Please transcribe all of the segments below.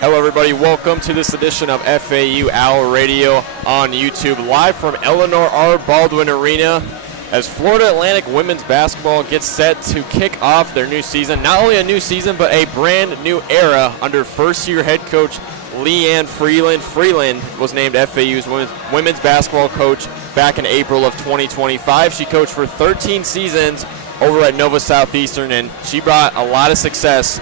Hello, everybody. Welcome to this edition of FAU Owl Radio on YouTube, live from Eleanor R. Baldwin Arena, as Florida Atlantic women's basketball gets set to kick off their new season. Not only a new season, but a brand new era under first-year head coach Leanne Freeland. Freeland was named FAU's women's basketball coach back in April of 2025. She coached for 13 seasons over at Nova Southeastern, and she brought a lot of success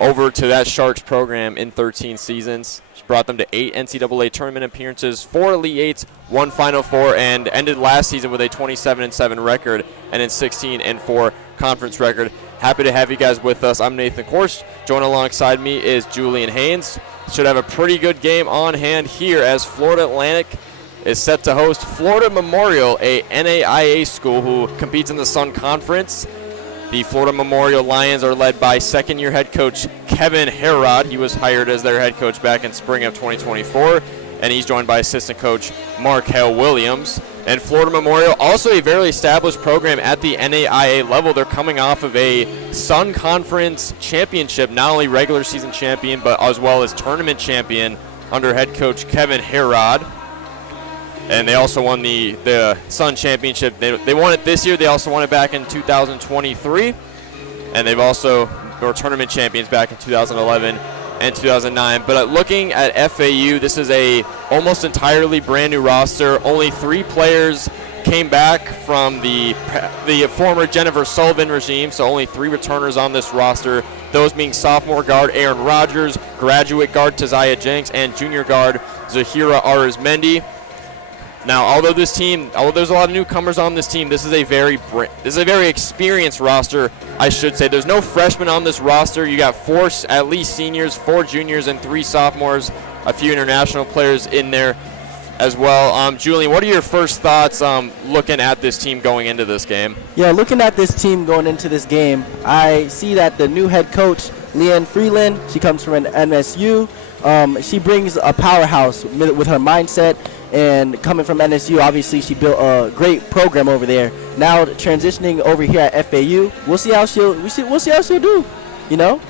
over to that Sharks program in 13 seasons. She brought them to 8 NCAA tournament appearances, 4 Elite Eights, 1 Final Four, and ended last season with a 27-7 record and a 16-4 conference record. Happy to have you guys with us. I'm Nathan Korst. Joining alongside me is Julian Haynes. Should have a pretty good game on hand here as Florida Atlantic is set to host Florida Memorial, a NAIA school who competes in the Sun Conference. The Florida Memorial Lions are led by second-year head coach Kevin Herrod. He was hired as their head coach back in spring of 2024, and he's joined by assistant coach Markel Williams. And Florida Memorial, also a very established program at the NAIA level. They're coming off of a Sun Conference championship, not only regular season champion, but as well as tournament champion under head coach Kevin Herrod. And they also won the Sun Championship. They won it this year. They also won it back in 2023. And they've also were tournament champions back in 2011 and 2009. But looking at FAU, this is a almost entirely brand new roster. Only 3 players came back from the former Jennifer Sullivan regime, so only 3 returners on this roster. Those being sophomore guard Aaron Rodgers, graduate guard Taziah Jenks, and junior guard Zahira Arizmendi. Now, although there's a lot of newcomers on this team, this is a very experienced roster, I should say. There's no freshmen on this roster. You got 4 at least seniors, 4 juniors, and 3 sophomores. A few international players in there as well. Julian, what are your first thoughts looking at this team going into this game? Yeah, looking at this team going into this game, I see that the new head coach, Leanne Freeland, she comes from an NSU. She brings a powerhouse with her mindset. And coming from NSU, obviously she built a great program over there. Now transitioning over here at FAU, we'll see how she'll do. You know.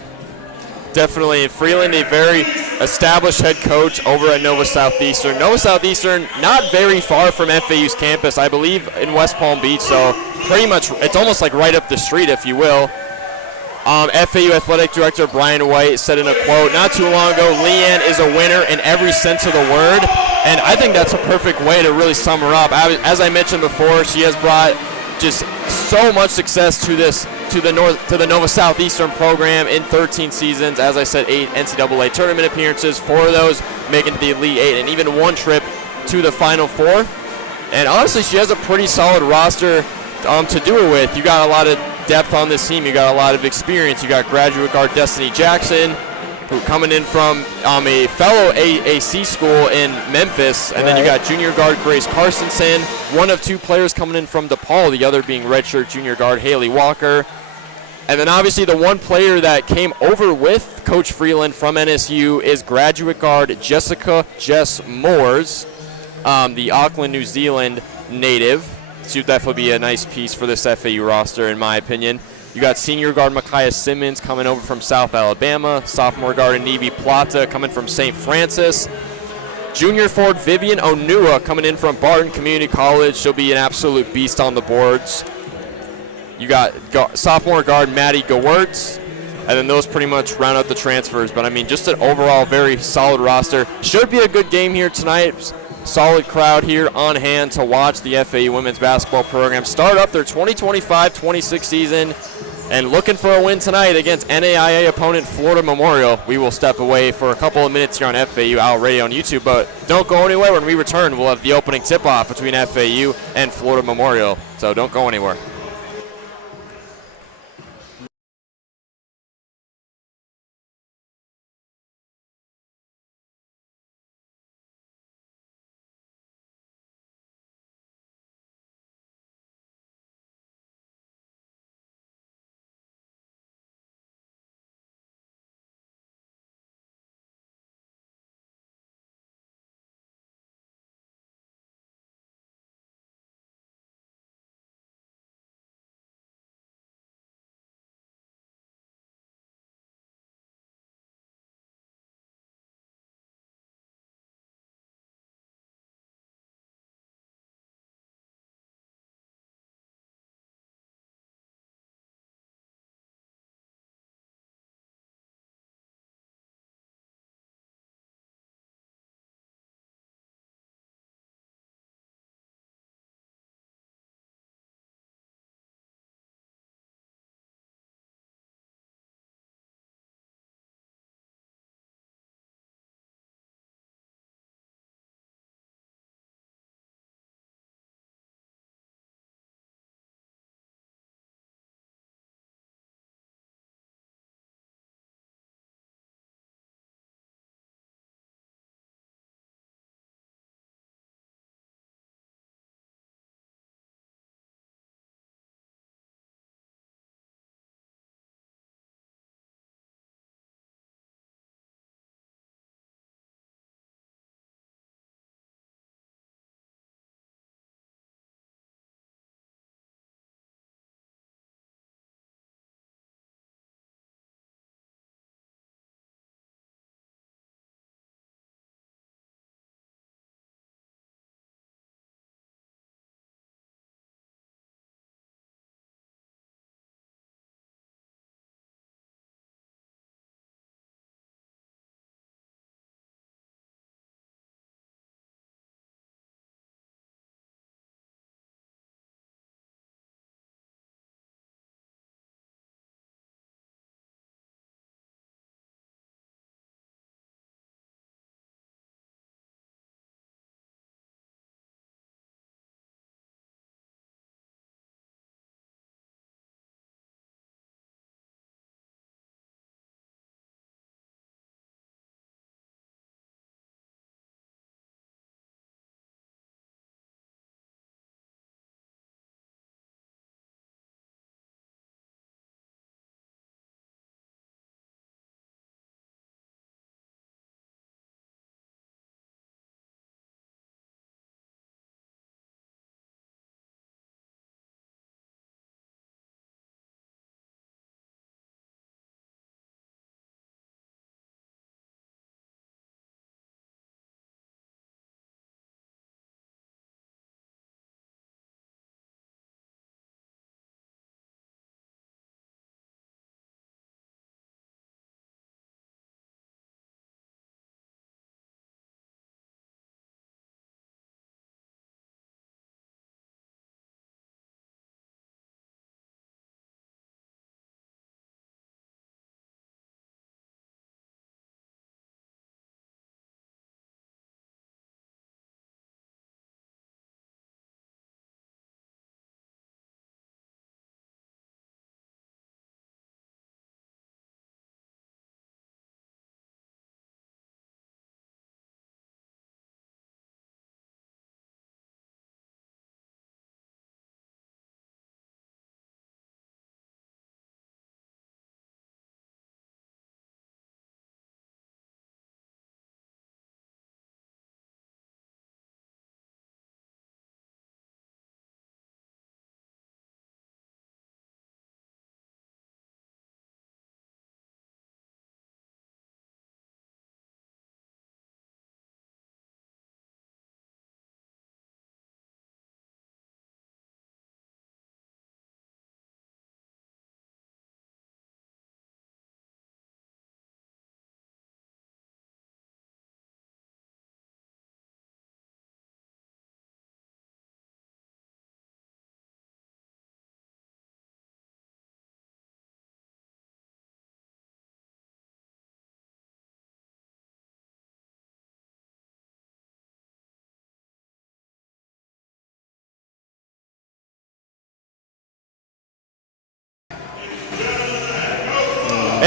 Definitely, Freeland, a very established head coach over at Nova Southeastern. Nova Southeastern, not very far from FAU's campus, I believe, in West Palm Beach. So pretty much, it's almost like right up the street, if you will. FAU Athletic Director Brian White said in a quote not too long ago, Leanne is a winner in every sense of the word. And I think that's a perfect way to really sum her up. As I mentioned before, she has brought just so much success to the Nova Southeastern program in 13 seasons. As I said, 8 NCAA tournament appearances, 4 of those making the Elite Eight, and even 1 trip to the Final Four. And honestly, she has a pretty solid roster to do it with. You got a lot of depth on this team. You got a lot of experience. You got graduate guard Destiny Jackson, who coming in from a fellow AAC school in Memphis. And then you got junior guard Grace Carstensen, one of 2 players coming in from DePaul, the other being redshirt junior guard Haley Walker. And then obviously the one player that came over with Coach Freeland from NSU is graduate guard Jessica Jess Moores, the Auckland, New Zealand native. Should definitely be a nice piece for this FAU roster, in my opinion. You got senior guard Micaiah Simmons coming over from South Alabama, sophomore guard Nevi Plata coming from St. Francis, junior forward Vivian Onua coming in from Barton Community College. She'll be an absolute beast on the boards. You got sophomore guard Maddie Gewertz, and then those pretty much round out the transfers. But, I mean, just an overall very solid roster. Should be a good game here tonight. Solid crowd here on hand to watch the FAU women's basketball program start up their 2025-26 season and looking for a win tonight against NAIA opponent Florida Memorial. We will step away for a couple of minutes here on FAU Owl Radio on YouTube, but don't go anywhere. When we return, we'll have the opening tip-off between FAU and Florida Memorial, so don't go anywhere.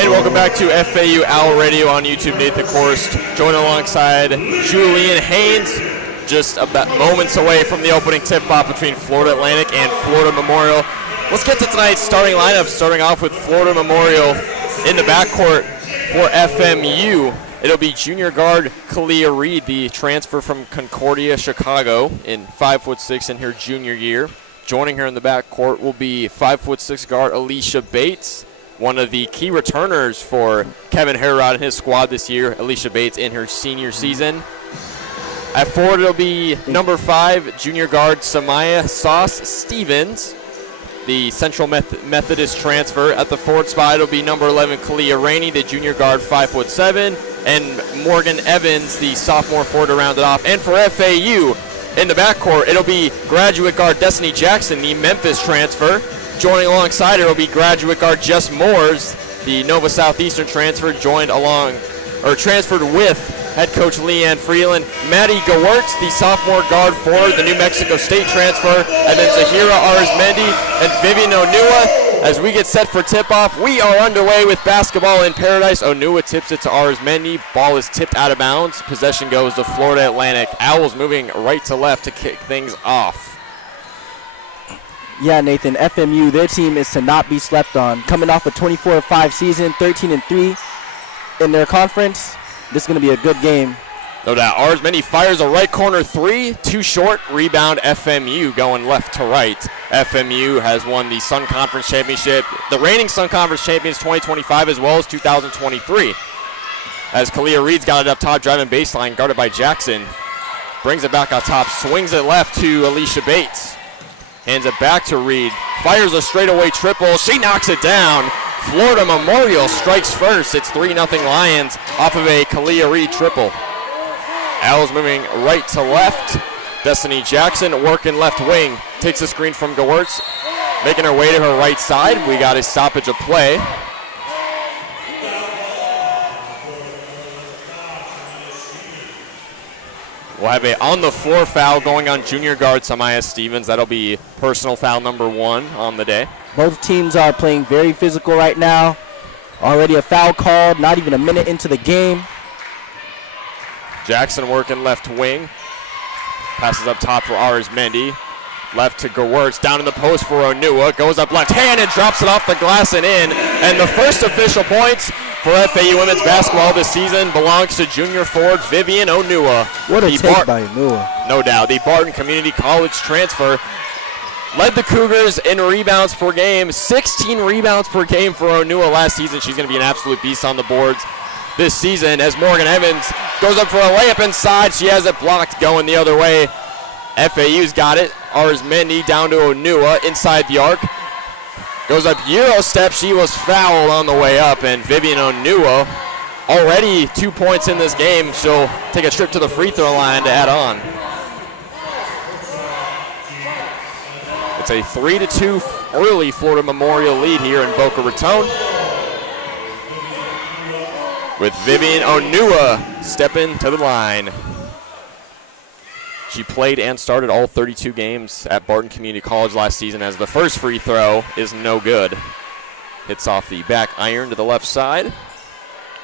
And welcome back to FAU Owl Radio on YouTube. Nathan Korst, joined alongside Julian Haynes, just about moments away from the opening tip-off between Florida Atlantic and Florida Memorial. Let's get to tonight's starting lineup, starting off with Florida Memorial in the backcourt for FMU. It'll be junior guard Kalia Reed, the transfer from Concordia, Chicago, in 5'6" in her junior year. Joining her in the backcourt will be 5'6" guard Alicia Bates, one of the key returners for Kevin Herrod and his squad this year. Alicia Bates in her senior season. At forward, it'll be number 5, junior guard Samaya Sauce Stevens, the Central Methodist transfer. At the forward spot, it'll be number 11, Kalia Rainey, the junior guard, 5'7", and Morgan Evans, the sophomore forward, to round it off. And for FAU, in the backcourt, it'll be graduate guard Destiny Jackson, the Memphis transfer. Joining alongside her will be graduate guard Jess Moores, the Nova Southeastern transfer, transferred with head coach Leanne Freeland. Maddie Gewertz, the sophomore guard forward, the New Mexico State transfer, and then Zahira Arizmendi and Vivian Onua. As we get set for tip-off, we are underway with basketball in Paradise. Onua tips it to Arizmendi. Ball is tipped out of bounds. Possession goes to Florida Atlantic. Owls moving right to left to kick things off. Yeah, Nathan, FMU, their team is to not be slept on. Coming off a 24-5 season, 13-3 in their conference. This is going to be a good game. No doubt. Arizmendi fires a right corner three. Too short. Rebound FMU going left to right. FMU has won the Sun Conference Championship, the reigning Sun Conference champions 2025 as well as 2023. As Kalia Reed's got it up top, driving baseline, guarded by Jackson. Brings it back on top, swings it left to Alicia Bates. Hands it back to Reed. Fires a straightaway triple. She knocks it down. Florida Memorial strikes first. It's 3-0 Lions off of a Kalia Reed triple. Owls moving right to left. Destiny Jackson working left wing. Takes a screen from Gewertz. Making her way to her right side. We got a stoppage of play. We'll have a on-the-floor foul going on junior guard Samaya Stevens. That'll be personal foul number 1 on the day. Both teams are playing very physical right now. Already a foul called, not even a minute into the game. Jackson working left wing. Passes up top for Arizmendi. Left to Gewertz, down in the post for Onua. Goes up left hand and drops it off the glass and in. And the first official points for FAU women's basketball this season belongs to junior forward Vivian Onua. What a take by Onua. No doubt. The Barton Community College transfer led the Cougars in rebounds per game. 16 rebounds per game for Onua last season. She's going to be an absolute beast on the boards this season as Morgan Evans goes up for a layup inside. She has it blocked going the other way. FAU's got it. Arizmendi down to Onua inside the arc. Goes up Euro step. She was fouled on the way up, and Vivian Onua already 2 points in this game. She'll take a trip to the free throw line to add on. It's a 3-2 early Florida Memorial lead here in Boca Raton, with Vivian Onua stepping to the line. She played and started all 32 games at Barton Community College last season, as the first free throw is no good. Hits off the back iron to the left side.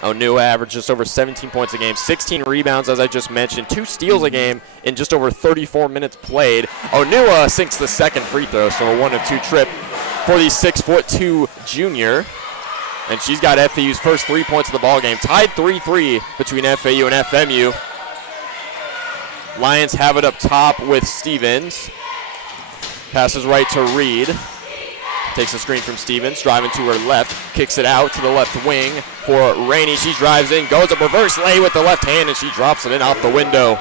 Onua averaged just over 17 points a game, 16 rebounds, as I just mentioned, 2 steals a game in just over 34 minutes played. Onua sinks the second free throw, so a 1 of 2 trip for the 6'2" junior. And she's got FAU's first 3 points of the ball game. Tied 3-3 between FAU and FMU. Lions have it up top with Stevens. Passes right to Reed. Takes a screen from Stevens, driving to her left. Kicks it out to the left wing for Rainey. She drives in, goes up reverse lay with the left hand, and she drops it in off the window.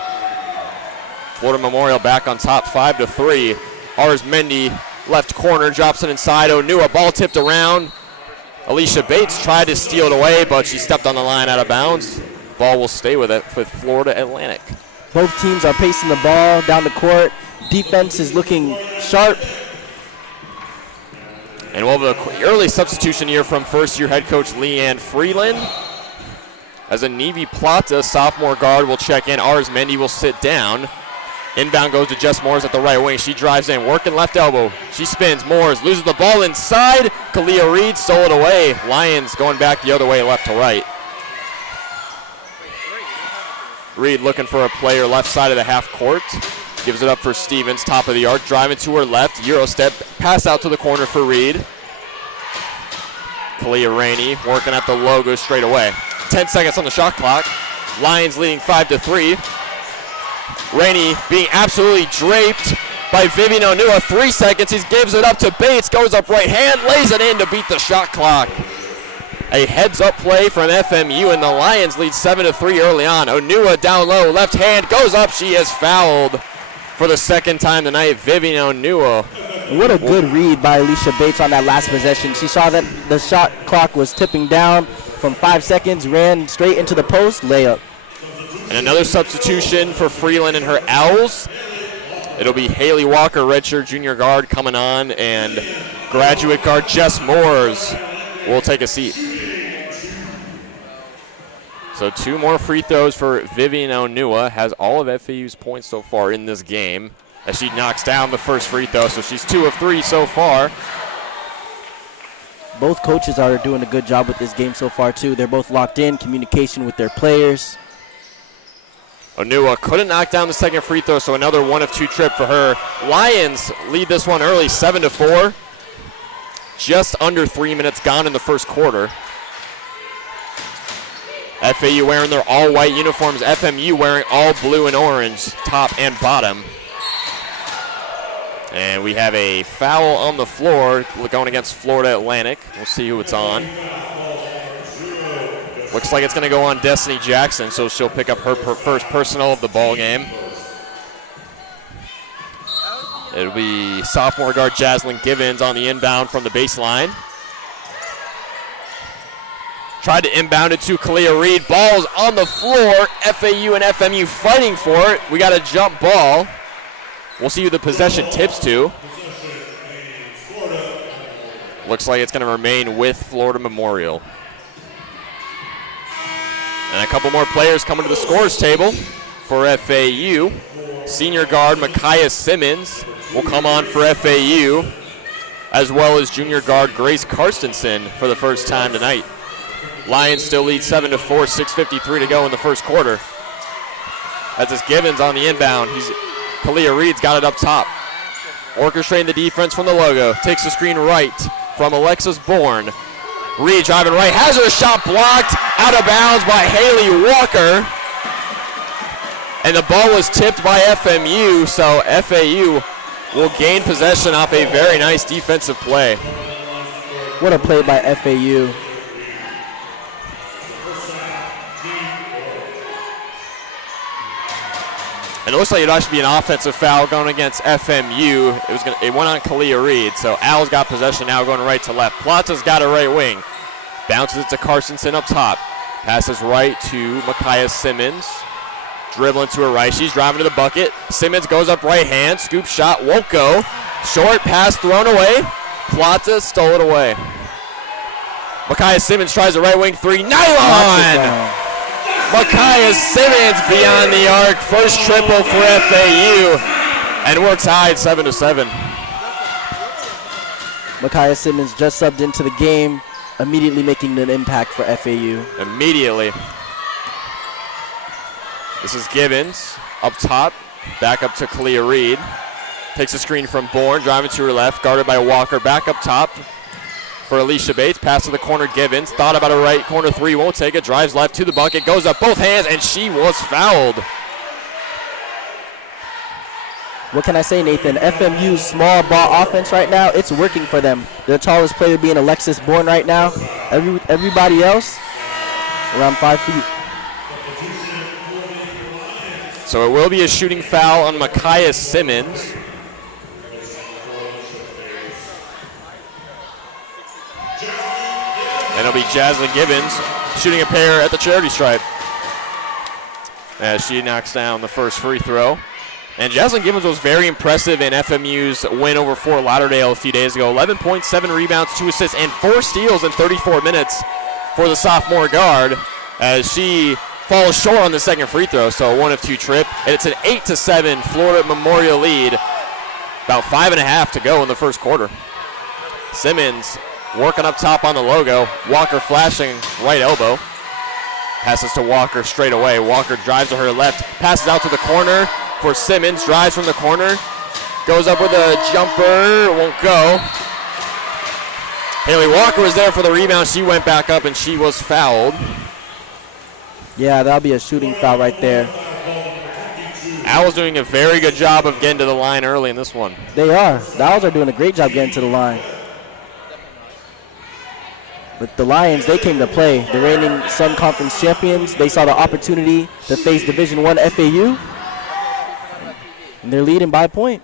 Florida Memorial back on top 5-3. Arizmendi left corner, drops it inside. Onua, ball tipped around. Alicia Bates tried to steal it away, but she stepped on the line out of bounds. Ball will stay with it with Florida Atlantic. Both teams are pacing the ball down the court. Defense is looking sharp. And we'll have an early substitution here from first-year head coach Leanne Freeland. As a Nevi Plata sophomore guard will check in, Arizmendi will sit down. Inbound goes to Jess Moores at the right wing. She drives in, working left elbow. She spins. Moores loses the ball inside. Kalia Reed stole it away. Lions going back the other way, left to right. Reed looking for a player left side of the half court. Gives it up for Stevens, top of the arc. Driving to her left. Euro step. Pass out to the corner for Reed. Kalia Rainey working at the logo straight away. 10 seconds on the shot clock. Lions leading 5-3. Rainey being absolutely draped by Vivian Onua. 3 seconds. He gives it up to Bates. Goes up right hand. Lays it in to beat the shot clock. A heads-up play from FMU, and the Lions lead 7-3 early on. Onua down low. Left hand goes up. She is fouled for the second time tonight. Vivian Onua. What a good read by Alicia Bates on that last possession. She saw that the shot clock was tipping down from 5 seconds. Ran straight into the post. Layup. And another substitution for Freeland and her Owls. It'll be Haley Walker, redshirt junior guard, coming on, and graduate guard Jess Moores will take a seat. So 2 more free throws for Vivian Onua. Has all of FAU's points so far in this game as she knocks down the first free throw. So she's 2 of 3 so far. Both coaches are doing a good job with this game so far, too. They're both locked in, communication with their players. Onua couldn't knock down the second free throw, so another 1 of 2 trip for her. Lions lead this one early, 7-4. Just under 3 minutes gone in the first quarter. FAU wearing their all-white uniforms. FMU wearing all blue and orange, top and bottom. And we have a foul on the floor going against Florida Atlantic. We'll see who it's on. Looks like it's going to go on Destiny Jackson, so she'll pick up her first personal of the ball game. It'll be sophomore guard Jaslyn Givens on the inbound from the baseline. Tried to inbound it to Kalia Reed. Ball's on the floor. FAU and FMU fighting for it. We got a jump ball. We'll see who the possession tips to. Looks like it's going to remain with Florida Memorial. And a couple more players coming to the scores table for FAU. Senior guard Micaiah Simmons will come on for FAU, as well as junior guard Grace Karstensen for the first time tonight. Lions still lead 7-4, 6:53 to go in the first quarter. As it's Givens on the inbound. Kalia Reed's got it up top. Orchestrating the defense from the logo. Takes the screen right from Alexis Bourne. Reed driving right, has her shot blocked, out of bounds by Haley Walker. And the ball was tipped by FMU, so FAU will gain possession off a very nice defensive play. What a play by FAU. And it looks like it ought to be an offensive foul going against FMU. It went on Kalia Reed, so Al's got possession now going right to left. Plata's got a right wing. Bounces it to Karstensen up top. Passes right to Micaiah Simmons. Dribbling to her right. She's driving to the bucket. Simmons goes up right hand. Scoop shot. Won't go. Short pass thrown away. Plata stole it away. Micaiah Simmons tries a right wing three. Nylon! Micaiah Simmons beyond the arc. First triple for FAU. And we're tied 7-7. Micaiah Simmons just subbed into the game, immediately making an impact for FAU. Immediately. This is Givens up top. Back up to Kalia Reed. Takes a screen from Bourne, driving to her left, guarded by Walker. Back up top for Alicia Bates. Pass to the corner, Givens. Thought about a right corner three, won't take it. Drives left to the bucket, goes up both hands, and she was fouled. What can I say, Nathan? FMU's small ball offense right now, it's working for them. Their tallest player being Alexis Bourne right now. Everybody else around 5 feet. So it will be a shooting foul on Micaiah Simmons. And it'll be Jaslyn Givens shooting a pair at the charity stripe as she knocks down the first free throw. And Jaslyn Givens was very impressive in FMU's win over Fort Lauderdale a few days ago. 11.7 rebounds, 2 assists, and 4 steals in 34 minutes for the sophomore guard as she falls short on the second free throw, so a 1 of 2 trip. And it's an 8-7 Florida Memorial lead. About 5.5 to go in the first quarter. Simmons working up top on the logo. Walker flashing right elbow. Passes to Walker straight away. Walker drives to her left. Passes out to the corner for Simmons. Drives from the corner. Goes up with a jumper. Won't go. Haley Walker was there for the rebound. She went back up and she was fouled. Yeah, that'll be a shooting foul right there. Owls doing a very good job of getting to the line early in this one. They are. The Owls are doing a great job getting to the line. But the Lions, they came to play. The reigning Sun Conference champions, they saw the opportunity to face Division I FAU. And they're leading by a point.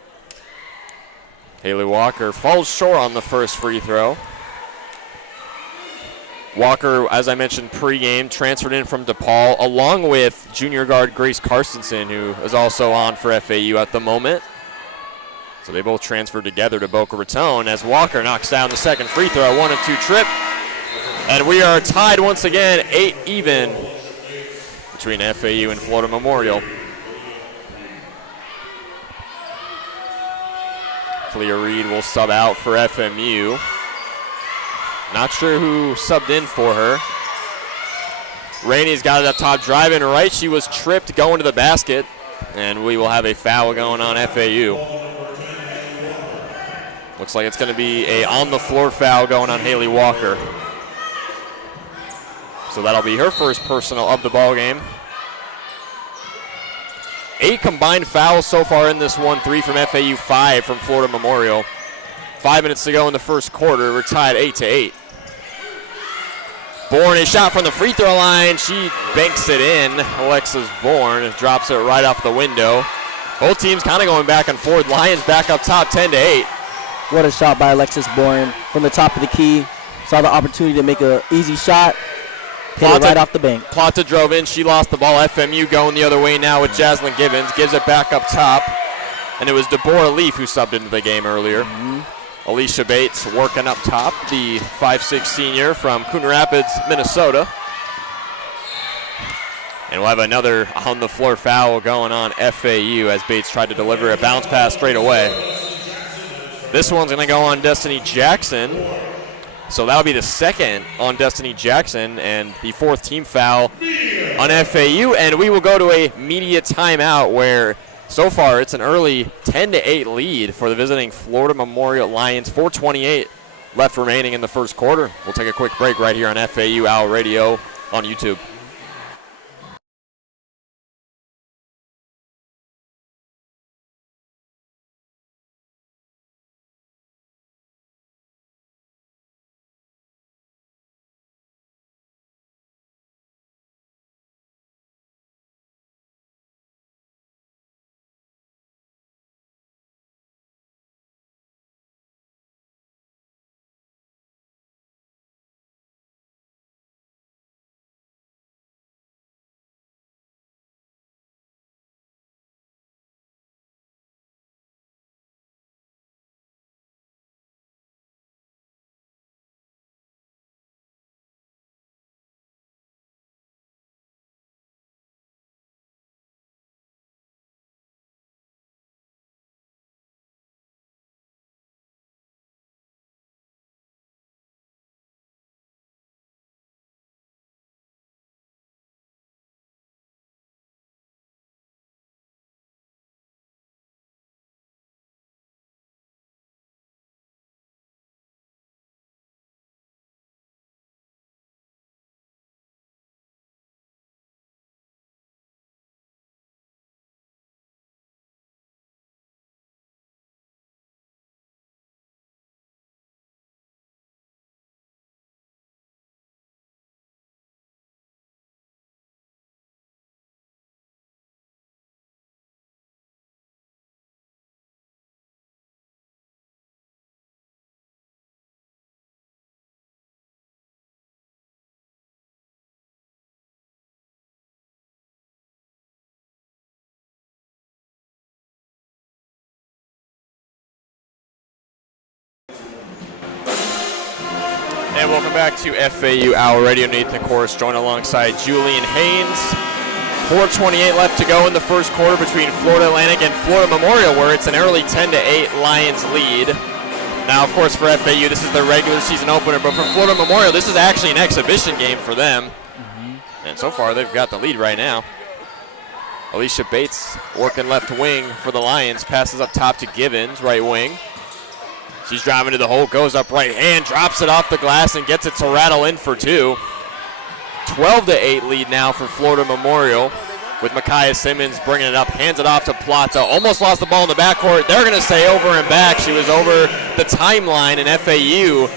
Haley Walker falls short on the first free throw. Walker, as I mentioned pregame, transferred in from DePaul, along with junior guard Grace Carstensen, who is also on for FAU at the moment. So they both transferred together to Boca Raton as Walker knocks down the second free throw, 1 of 2 trip. And we are tied once again, 8 even between FAU and Florida Memorial. Clea Reed will sub out for FMU. Not sure who subbed in for her. Rainey's got it up top, driving right. She was tripped going to the basket, and we will have a foul going on FAU. Looks like it's going to be a on-the-floor foul going on Haley Walker. So that'll be her first personal of the ball game. 8 combined fouls so far in this one, 3 from FAU, 5 from Florida Memorial. 5 minutes to go in the first quarter. We're tied 8-8. Bourne, a shot from the free throw line. She banks it in. Alexis Bourne drops it right off the window. Both teams kind of going back and forth. Lions back up top 10-8. What a shot by Alexis Bourne from the top of the key. Saw the opportunity to make an easy shot. Hit it right off the bank. Plata drove in. She lost the ball. FMU going the other way now with Jaslyn Gibbons. Gives it back up top. And it was Deborah Leaf who subbed into the game earlier. Alicia Bates working up top, the 5'6" senior from Coon Rapids, Minnesota. And we'll have another on-the-floor foul going on FAU as Bates tried to deliver a bounce pass straight away. This one's going to go on Destiny Jackson. So that'll be the second on Destiny Jackson and the 4th team foul on FAU. And we will go to a media timeout where so far it's an early 10-8 lead for the visiting Florida Memorial Lions. 4:28 left remaining in the first quarter. We'll take a quick break right here on FAU Owl Radio on YouTube. And welcome back to FAU Owl Radio. Nathan Korst joined alongside Julian Haynes. 4:28 left to go in the first quarter between Florida Atlantic and Florida Memorial, where it's an early 10-8 Lions lead. Now, of course, for FAU, this is their regular season opener, but for Florida Memorial, this is actually an exhibition game for them. And so far, they've got the lead right now. Alicia Bates working left wing for the Lions, passes up top to Gibbons, right wing. She's driving to the hole, goes up right hand, drops it off the glass, and gets it to rattle in for two. 12-8 lead now for Florida Memorial, with Micaiah Simmons bringing it up, hands it off to Plata. Almost lost the ball in the backcourt. They're going to say over and back. She was over the timeline, and FAU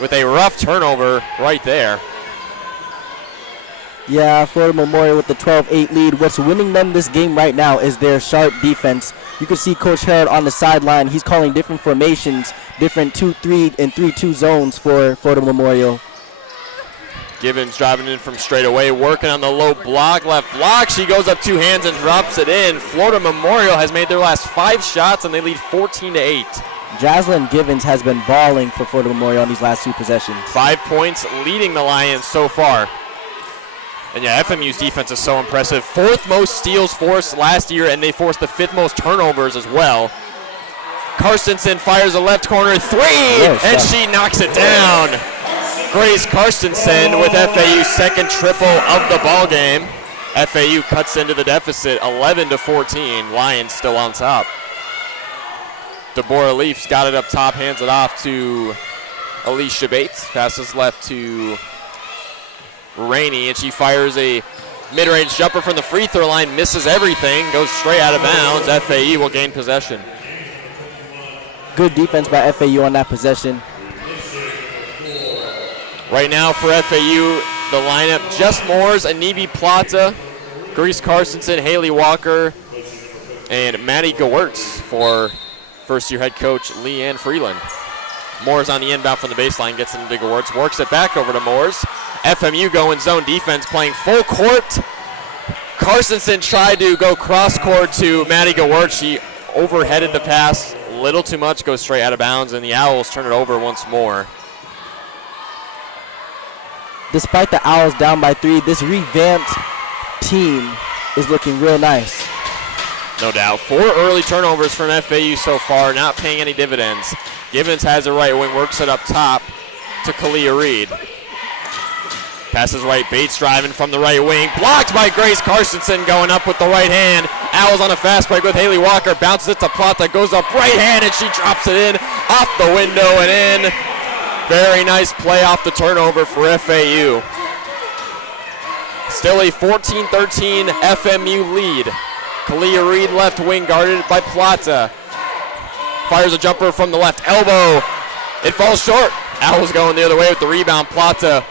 with a rough turnover right there. Yeah, Florida Memorial with the 12-8 lead. What's winning them this game right now is their sharp defense. You can see Coach Harold on the sideline. He's calling different formations, different 2-3 and 3-2 zones for Florida Memorial. Gibbons driving in from straight away, working on the low block, left block. She goes up two hands and drops it in. Florida Memorial has made their last 5 shots, and they lead 14-8. Jaslyn Gibbons has been balling for Florida Memorial on these last 2 possessions. 5 points leading the Lions so far. And yeah, FMU's defense is so impressive. 4th most steals forced last year, and they forced the 5th most turnovers as well. Karstensen fires a left corner 3, and she knocks it down. Grace Karstensen with FAU's second triple of the ball game. FAU cuts into the deficit 11-14. Lions still on top. Deborah Leaf's got it up top, hands it off to Alicia Bates. Passes left to Rainey, and she fires a mid-range jumper from the free throw line, misses everything, goes straight out of bounds. FAU will gain possession. Good defense by FAU on that possession. Right now for FAU, the lineup, Jess Moores, Anivi Plata, Grace Karstensen, Haley Walker, and Maddie Gewertz for first-year head coach Leanne Freeland. Moores on the inbound from the baseline, gets into Gewertz, works it back over to Moores. FMU going zone defense, playing full court. Karstensen tried to go cross-court to Maddie Gewertz. She overheaded the pass a little too much, goes straight out of bounds, and the Owls turn it over once more. Despite the Owls down by 3, this revamped team is looking real nice. No doubt. 4 early turnovers from FAU so far, not paying any dividends. Gibbons has a right wing, works it up top to Kalia Reed. Passes right, Bates driving from the right wing. Blocked by Grace Karstensen, going up with the right hand. Owls on a fast break with Haley Walker. Bounces it to Plata, goes up right hand, and she drops it in off the window and in. Very nice play off the turnover for FAU. Still a 14-13 FMU lead. Kalia Reed left wing, guarded by Plata. Fires a jumper from the left elbow. It falls short. Owls going the other way with the rebound. Plata,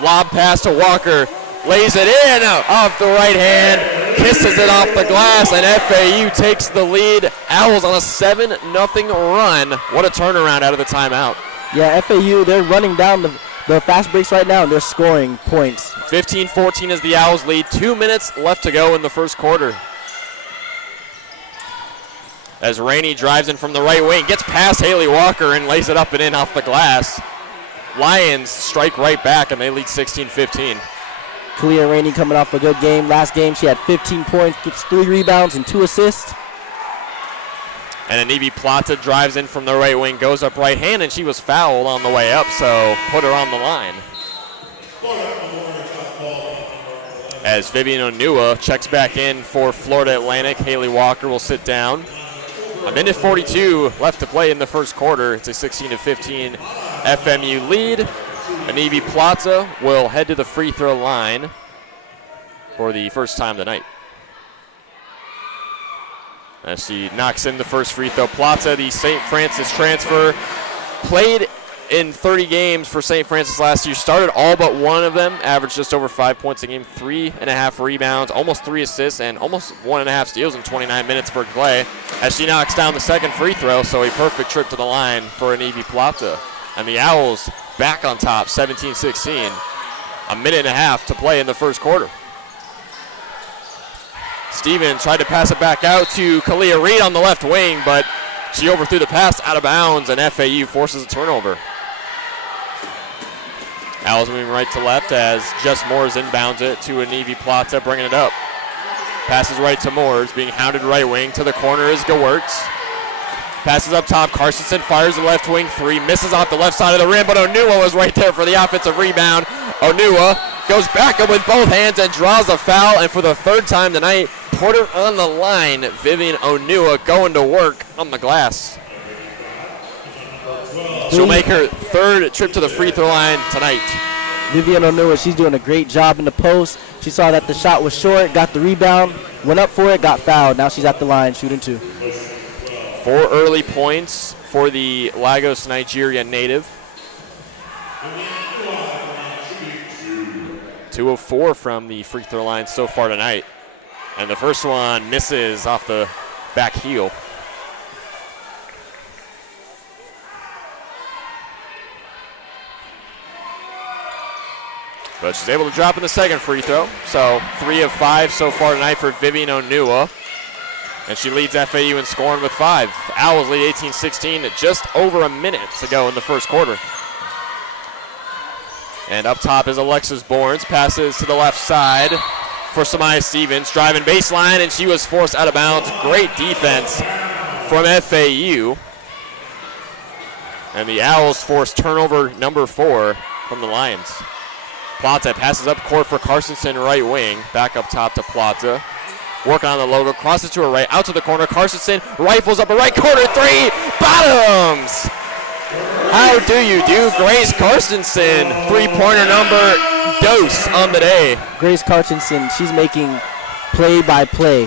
lob pass to Walker. Lays it in off the right hand. Kisses it off the glass, and FAU takes the lead. Owls on a 7-0 run. What a turnaround out of the timeout. Yeah, FAU, they're running down the fast breaks right now, and they're scoring points. 15-14 is the Owls lead. 2 minutes left to go in the first quarter. As Rainey drives in from the right wing, gets past Haley Walker and lays it up and in off the glass. Lions strike right back, and they lead 16-15. Kalia Rainey coming off a good game. Last game, she had 15 points, gets 3 rebounds and 2 assists. And Anivi Plata drives in from the right wing, goes up right hand, and she was fouled on the way up, so put her on the line. As Vivian Onua checks back in for Florida Atlantic, Haley Walker will sit down. A minute 42 left to play in the first quarter. It's a 16-15 FMU lead. Anivi Plata will head to the free throw line for the first time tonight. As she knocks in the first free throw. Plata, the St. Francis transfer, played in 30 games for St. Francis last year. Started all but one of them, averaged just over 5 points a game, 3.5 rebounds, almost 3 assists, and almost 1.5 steals in 29 minutes per play. As she knocks down the second free throw, so a perfect trip to the line for Anivi Plata. And the Owls back on top, 17-16. A minute and a half to play in the first quarter. Stevens tried to pass it back out to Kalia Reed on the left wing, but she overthrew the pass out of bounds, and FAU forces a turnover. Owls moving right to left as Jess Moores inbounds it to Anivi Plata, bringing it up. Passes right to Moores, being hounded right wing. To the corner is Gewurz. Passes up top. Carstensen fires the left wing three. Misses off the left side of the rim, but Onua was right there for the offensive rebound. Onua goes back up with both hands and draws a foul. And for the third time tonight, Porter on the line. Vivian Onua going to work on the glass. She'll make her third trip to the free throw line tonight. Vivian Onua, she's doing a great job in the post. She saw that the shot was short, got the rebound, went up for it, got fouled. Now she's at the line shooting 2. 4 early points for the Lagos, Nigeria native. 2 of 4 from the free throw line so far tonight. And the first one misses off the back heel. But she's able to drop in the second free throw. So 3 of 5 so far tonight for Vivian Onua. And she leads FAU in scoring with 5. Owls lead 18-16 at just over a minute to go in the first quarter. And up top is Alexis Borns. Passes to the left side for Samaya Stevens. Driving baseline, and she was forced out of bounds. Great defense from FAU. And the Owls force turnover number 4 from the Lions. Plata passes up court for Carstensen, right wing. Back up top to Plata. Working on the logo. Crosses to her right. Out to the corner. Carstensen rifles up a right corner. 3. Bottoms! How do you do? Grace Carstensen. 3-pointer number dose on the day. Grace Carstensen, she's making play-by-play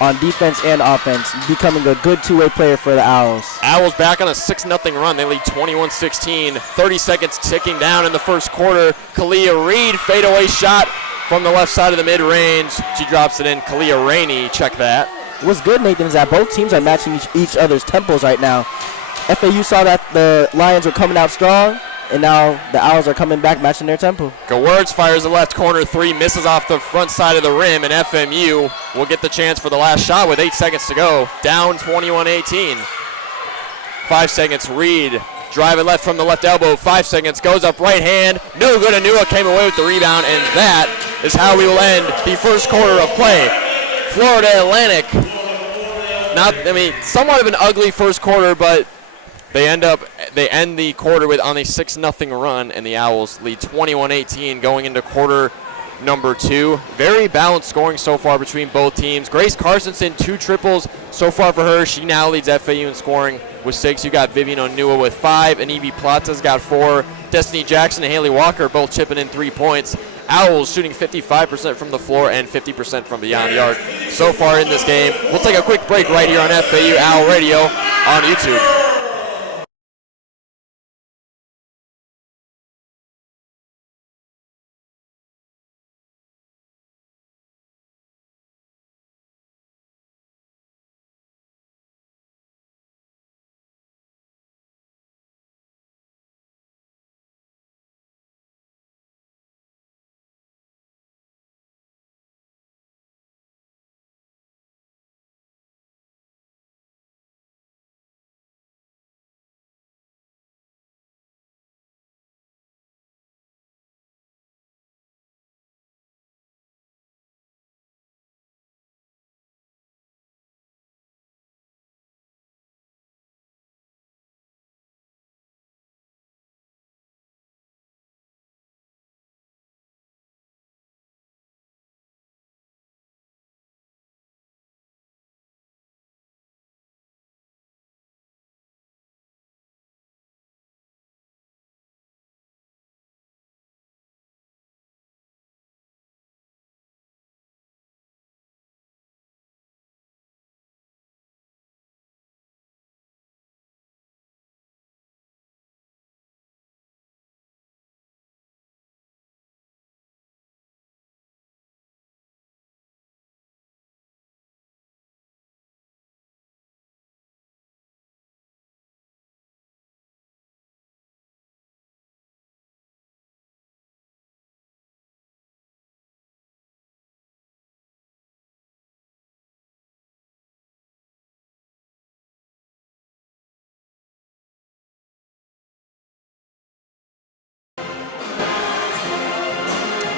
on defense and offense, becoming a good two-way player for the Owls. Owls back on a 6-0 run. They lead 21-16. 30 seconds ticking down in the first quarter. Kalia Reed, fadeaway shot from the left side of the mid-range. She drops it in. Kalia Rainey, check that. What's good, Nathan, is that both teams are matching each other's tempos right now. FAU saw that the Lions were coming out strong, and now the Owls are coming back matching their tempo. Gewurz fires the left corner 3, misses off the front side of the rim, and FMU will get the chance for the last shot with 8 seconds to go. Down 21-18. 5 seconds, Reed driving left from the left elbow. 5 seconds, goes up right hand. No good. Onua came away with the rebound, and that is how we will end the first quarter of play. Florida Atlantic, somewhat of an ugly first quarter, but they end the quarter with on a 6-0 run, and the Owls lead 21-18 going into quarter number 2. Very balanced scoring so far between both teams. Grace Carstensen, 2 triples so far for her. She now leads FAU in scoring with 6. You got Vivian Onua with 5, and Evie Plata's got 4. Destiny Jackson and Haley Walker both chipping in 3 points. Owls shooting 55% from the floor and 50% from beyond the arc so far in this game. We'll take a quick break right here on FAU Owl Radio on YouTube.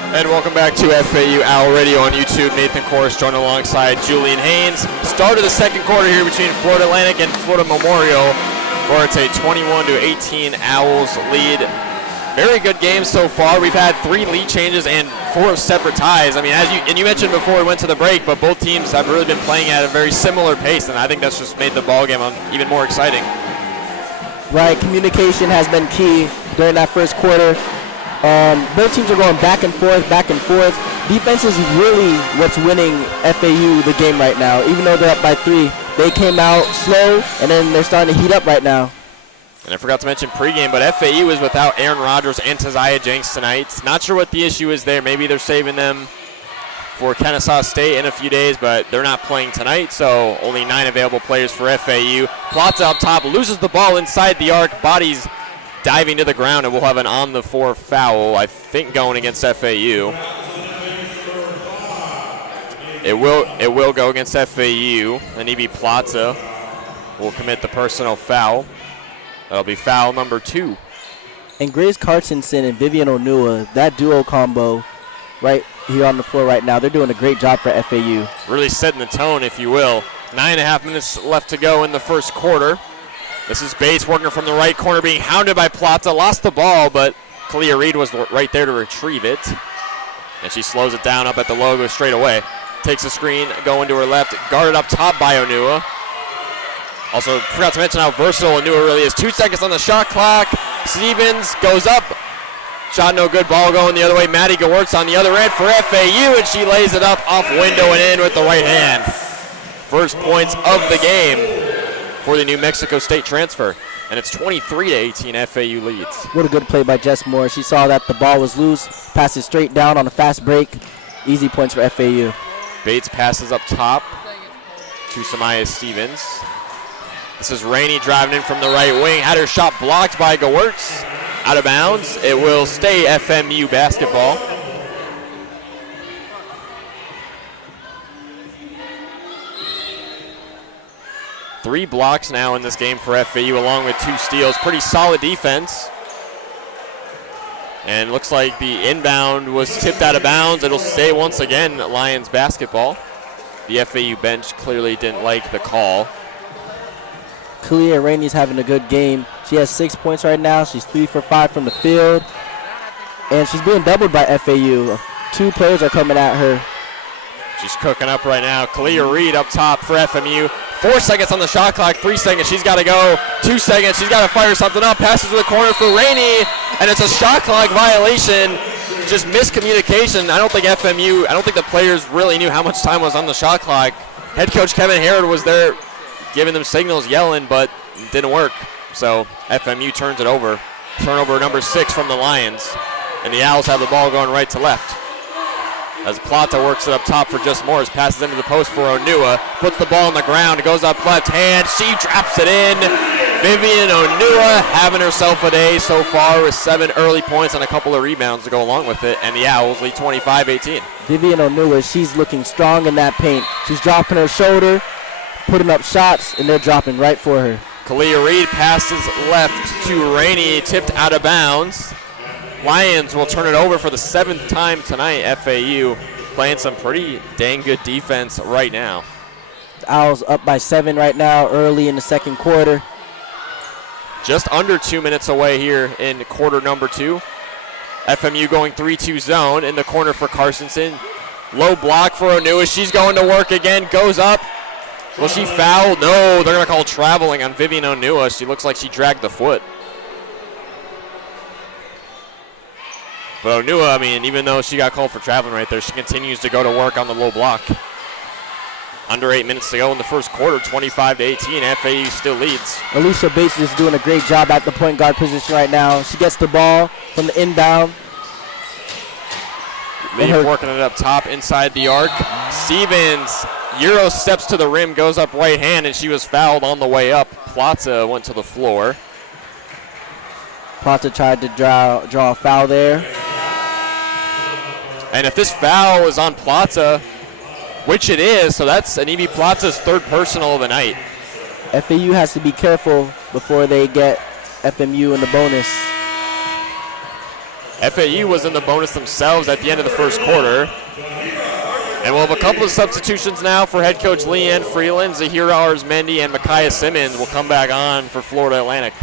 And welcome back to FAU Owl Radio on YouTube. Nathan Korst joined alongside Julian Haynes. Start of the second quarter here between Florida Atlantic and Florida Memorial, where it's a 21-18 Owls lead. Very good game so far. We've had 3 lead changes and 4 separate ties. I mean, as you mentioned before we went to the break, but both teams have really been playing at a very similar pace, and I think that's just made the ball game even more exciting. Right, communication has been key during that first quarter. Both teams are going back and forth, back and forth. Defense is really what's winning FAU the game right now. Even though they're up by 3, they came out slow, and then they're starting to heat up right now. And I forgot to mention pregame, but FAU is without Aaron Rodgers and Taziah Jenks tonight. Not sure what the issue is there. Maybe they're saving them for Kennesaw State in a few days, but they're not playing tonight, so only 9 available players for FAU. Plata up top, loses the ball inside the arc, bodies diving to the ground, and we'll have an on-the-4 foul, I think, going against FAU. It will go against FAU, and Evie Plata will commit the personal foul. That'll be foul number 2. And Grace Carstensen and Vivian Onua, that duo combo right here on the floor right now, they're doing a great job for FAU. Really setting the tone, if you will. 9.5 minutes left to go in the first quarter. This is Bates working from the right corner, being hounded by Plata. Lost the ball, but Kalia Reed was right there to retrieve it. And she slows it down up at the logo straight away. Takes a screen, going to her left, guarded up top by Onua. Also, forgot to mention how versatile Onua really is. 2 seconds on the shot clock. Stevens goes up. Shot no good, ball going the other way. Maddie Gewertz on the other end for FAU, and she lays it up off window and in with the right hand. First points of the game for the New Mexico State transfer. And it's 23-18, FAU leads. What a good play by Jess Moore. She saw that the ball was loose, passed it straight down on a fast break. Easy points for FAU. Bates passes up top to Samaya Stevens. This is Rainey driving in from the right wing. Had her shot blocked by Gewertz. Out of bounds. It will stay FMU basketball. Three blocks now in this game for FAU, along with 2 steals. Pretty solid defense. And looks like the inbound was tipped out of bounds. It'll stay once again Lions basketball. The FAU bench clearly didn't like the call. Kalia Rainey's having a good game. She has 6 points right now. She's 3 for 5 from the field. And she's being doubled by FAU. 2 players are coming at her. She's cooking up right now. Kalia Reed up top for FMU. 4 seconds on the shot clock, 3 seconds. She's got to go. 2 seconds. She's got to fire something up. Passes to the corner for Rainey, and it's a shot clock violation. Just miscommunication. I don't think the players really knew how much time was on the shot clock. Head coach Kevin Harrod was there giving them signals, yelling, but it didn't work. So FMU turns it over. Turnover number 6 from the Lions. And the Owls have the ball going right to left. As Plata works it up top for Just Morris, passes into the post for Onua, puts the ball on the ground, goes up left hand, she drops it in. Vivian Onua having herself a day so far with 7 early points and a couple of rebounds to go along with it, and the Owls lead 25-18. Vivian Onua, she's looking strong in that paint. She's dropping her shoulder, putting up shots, and they're dropping right for her. Kalia Reed passes left to Rainey, tipped out of bounds. Lions will turn it over for the 7th time tonight. FAU playing some pretty dang good defense right now. The Owls up by 7 right now, early in the second quarter. Just under 2 minutes away here in quarter number 2. FMU going 3-2 zone in the corner for Carstensen. Low block for Onua. She's going to work again, goes up. Will she foul? No, they're going to call traveling on Vivian Onua. She looks like she dragged the foot. But Onua, I mean, even though she got called for traveling right there, she continues to go to work on the low block. Under 8 minutes to go in the first quarter, 25-18. FAU still leads. Alicia Bates is doing a great job at the point guard position right now. She gets the ball from the inbound. Leaf working it up top inside the arc. Stevens, Euro steps to the rim, goes up right hand, and she was fouled on the way up. Plata went to the floor. Plata tried to draw a foul there. And if this foul is on Plata, which it is, so that's an Evie Plata's 3rd personal of the night. FAU has to be careful before they get FMU in the bonus. FAU was in the bonus themselves at the end of the first quarter. And we'll have a couple of substitutions now for head coach Leanne Freeland. Zahira Arzmendi and Micaiah Simmons will come back on for Florida Atlantic,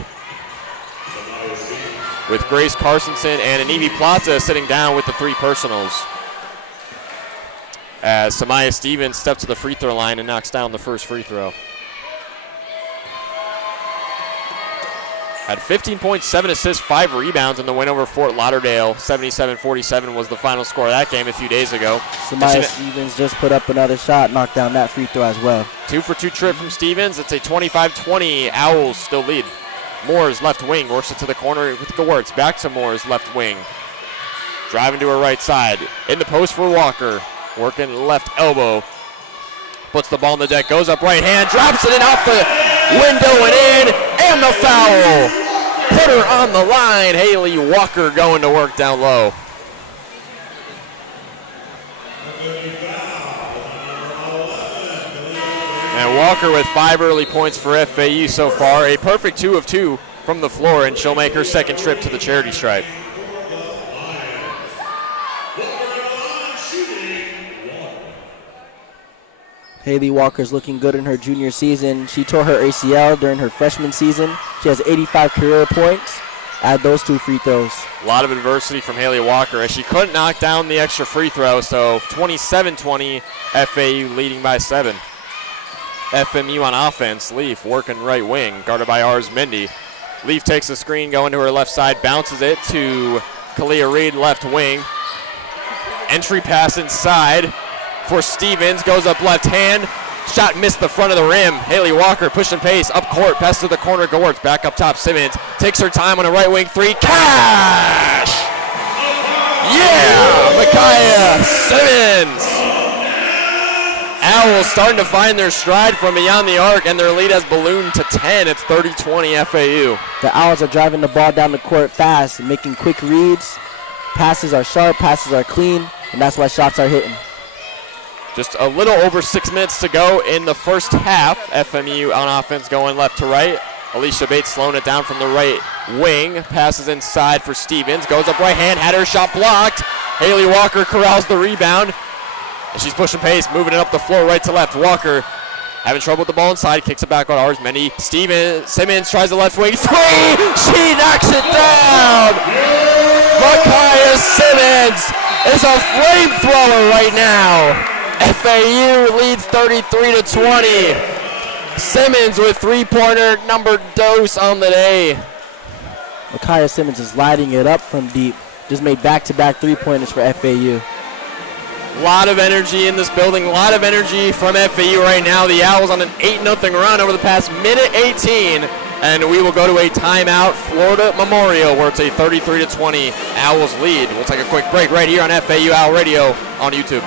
with Grace Carsonson and Anivi Plata sitting down with the 3 personals, as Samaya Stevens steps to the free throw line and knocks down the first free throw. Had 15 points, 7 assists, 5 rebounds in the win over Fort Lauderdale. 77-47 was the final score of that game a few days ago. Samaya Stevens just put up another shot, knocked down that free throw as well. 2-for-2 trip from Stevens. It's a 25-20. Owls still lead. Moore's left wing works it to the corner with Gewurz. Back to Moore's left wing. Driving to her right side. In the post for Walker. Working left elbow. Puts the ball on the deck, goes up right hand, drops it in off the window and in, and the foul. Put her on the line. Haley Walker going to work down low. And Walker with 5 early points for FAU so far. A perfect 2 of 2 from the floor, and she'll make her second trip to the charity stripe. Haley Walker's looking good in her junior season. She tore her ACL during her freshman season. She has 85 career points. Add those 2 free throws. A lot of adversity from Haley Walker as she couldn't knock down the extra free throw, so 27-20, FAU leading by 7. FMU on offense, Leaf working right wing, guarded by Arzmendi. Leaf takes the screen, going to her left side, bounces it to Kalia Reed, left wing. Entry pass inside for Stevens, goes up left hand. Shot missed the front of the rim. Haley Walker pushing pace up court, pass to the corner, Gewurz back up top. Simmons takes her time on a right wing 3. Cash! Yeah! Micaiah Simmons! Owls starting to find their stride from beyond the arc, and their lead has ballooned to 10. It's 30-20 FAU. The Owls are driving the ball down the court fast, making quick reads. Passes are sharp, passes are clean, and that's why shots are hitting. Just a little over 6 minutes to go in the first half. FMU on offense going left to right. Alicia Bates slowing it down from the right wing. Passes inside for Stevens. Goes up right hand, had her shot blocked. Haley Walker corrals the rebound. And she's pushing pace, moving it up the floor right to left. Walker having trouble with the ball inside. Kicks it back on Arzmendi. Simmons tries the left wing 3. She knocks it down. Micaiah Simmons is a flamethrower right now. FAU leads 33-20. Simmons with 3-pointer, number dose on the day. Micaiah Simmons is lighting it up from deep. Just made back-to-back 3-pointers for FAU. A lot of energy in this building, a lot of energy from FAU right now. The Owls on an 8-0 run over the past minute 18. And we will go to a timeout, Florida Memorial, where it's a 33-20 Owls lead. We'll take a quick break right here on FAU Owl Radio on YouTube.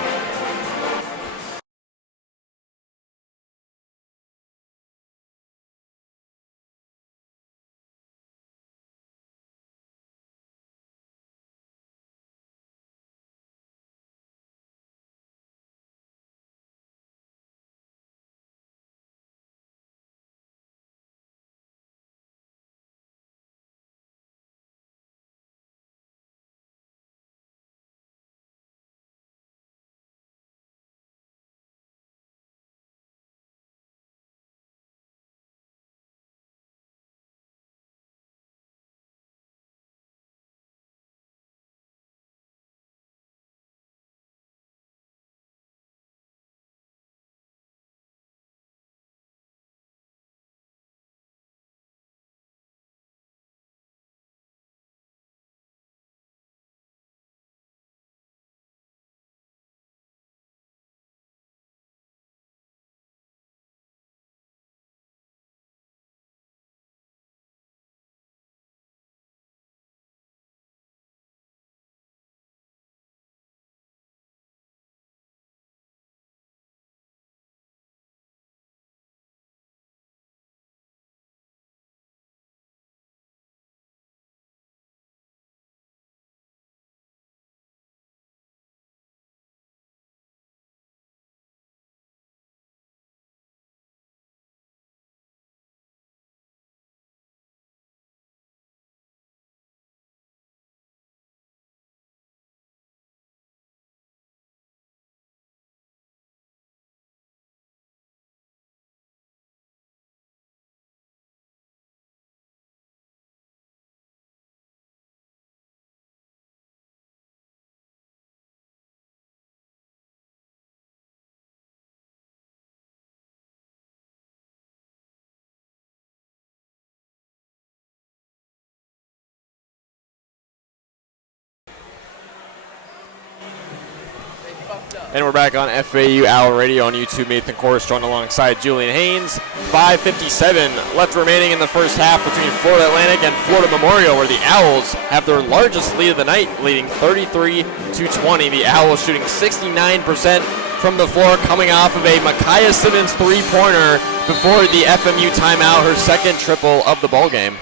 And we're back on FAU Owl Radio on YouTube. Nathan Korst joined alongside Julian Haynes. 5:57 left remaining in the first half between Florida Atlantic and Florida Memorial, where the Owls have their largest lead of the night, leading 33-20. The Owls shooting 69% from the floor, coming off of a Micaiah Simmons three-pointer before the FMU timeout, her second triple of the ballgame.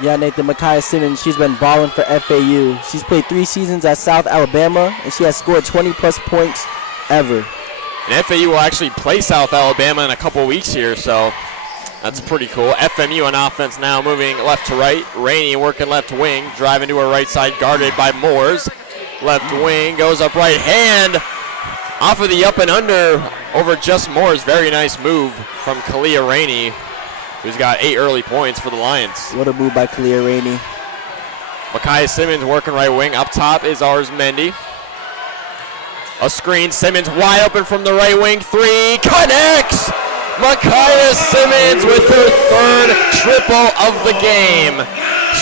Yeah, Nathan, Micaiah Simmons, she's been balling for FAU. She's played 3 seasons at South Alabama, and she has scored 20-plus points ever. And FAU will actually play South Alabama in a couple weeks here, so that's pretty cool. FMU on offense now moving left to right. Rainey working left wing, driving to her right side, guarded by Moores. Left wing goes up right hand. Off of the up and under over just Moores. Very nice move from Kalia Rainey, who's got 8 early points for the Lions. What a move by Kalia Rainey. Micaiah Simmons working right wing. Up top is Ars Mendy. A screen. Simmons wide open from the right wing. 3 connects. Micaiah Simmons with her 3rd triple of the game.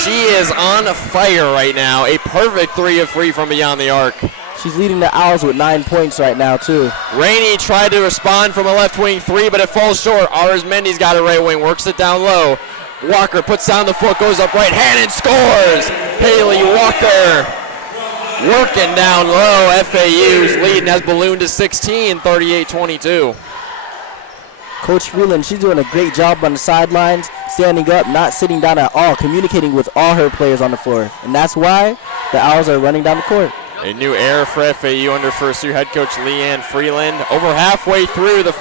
She is on fire right now. A perfect 3 of 3 from beyond the arc. She's leading the Owls with 9 points right now, too. Rainey tried to respond from a left wing 3, but it falls short. Ars Mendy's got a right wing, works it down low. Walker puts down the foot, goes up right hand and scores. Haley Walker working down low. FAU's lead has ballooned to 16, 38-22. Coach Freeland, she's doing a great job on the sidelines, standing up, not sitting down at all, communicating with all her players on the floor. And that's why the Owls are running down the court. A new era for FAU under first-year head coach Leanne Freeland. Over halfway through the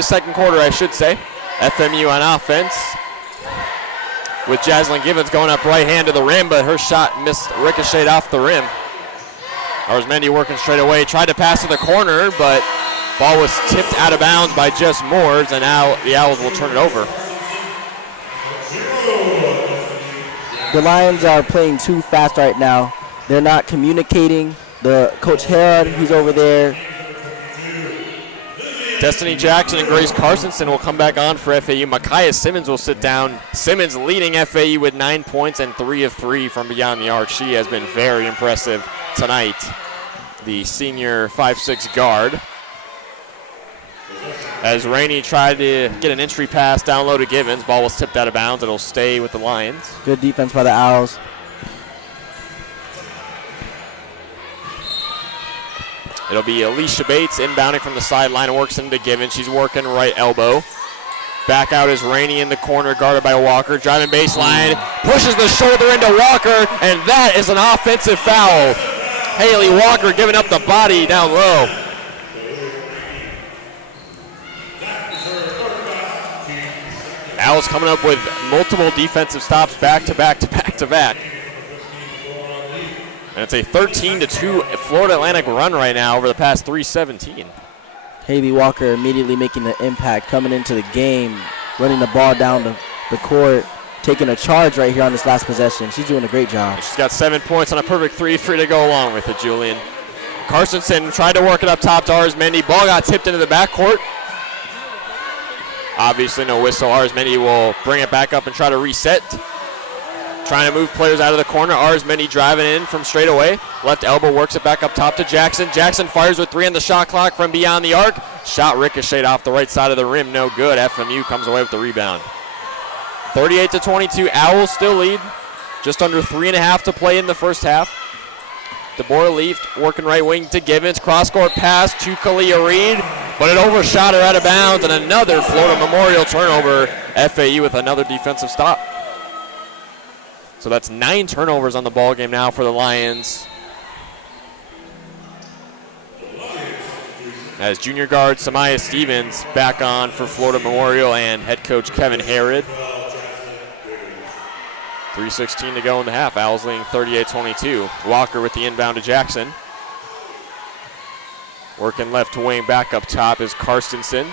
second quarter, I should say. FMU on offense, with Jaslyn Givens going up right hand to the rim, but her shot missed, ricocheted off the rim. Ars Mendy working straight away, tried to pass to the corner, but ball was tipped out of bounds by Jess Moores, and now the Owls will turn it over. The Lions are playing too fast right now. They're not communicating. The Coach Herod, he's over there. Destiny Jackson and Grace Carsonson will come back on for FAU. Micaiah Simmons will sit down. Simmons leading FAU with 9 points and 3 of 3 from beyond the arc. She has been very impressive tonight, the senior 5'6" guard. As Rainey tried to get an entry pass down low to Givens, ball was tipped out of bounds. It'll stay with the Lions. Good defense by the Owls. It'll be Alicia Bates inbounding from the sideline and works into Givens. She's working right elbow. Back out is Rainey in the corner, guarded by Walker. Driving baseline, pushes the shoulder into Walker, and that is an offensive foul. Haley Walker giving up the body down low. Owls coming up with multiple defensive stops back to back to back to back. And it's a 13-2 Florida Atlantic run right now over the past 3:17. Haley Walker immediately making an impact, coming into the game, running the ball down the court, taking a charge right here on this last possession. She's doing a great job. She's got 7 points on a perfect 3, free to go along with it, Julian. Carsonson tried to work it up top to Ars Mendy. Ball got tipped into the backcourt. Obviously no whistle. Ars Mendy will bring it back up and try to reset. Trying to move players out of the corner. Ars Mendy driving in from straight away. Left elbow works it back up top to Jackson. Jackson fires with 3 on the shot clock from beyond the arc. Shot ricocheted off the right side of the rim. No good. FMU comes away with the rebound. 38-22. Owls still lead. Just under 3.5 to play in the first half. DeBoer Leaf working right wing to Givens. Cross-court pass to Kalia Reed, but it overshot her out of bounds, and another Florida Memorial turnover. FAU with another defensive stop. So that's 9 turnovers on the ball game now for the Lions. As junior guard Samaya Stevens back on for Florida Memorial and head coach Kevin Herod. 3:16 to go in the half. Owls leading 38-22. Walker with the inbound to Jackson. Working left wing back up top is Karstensen.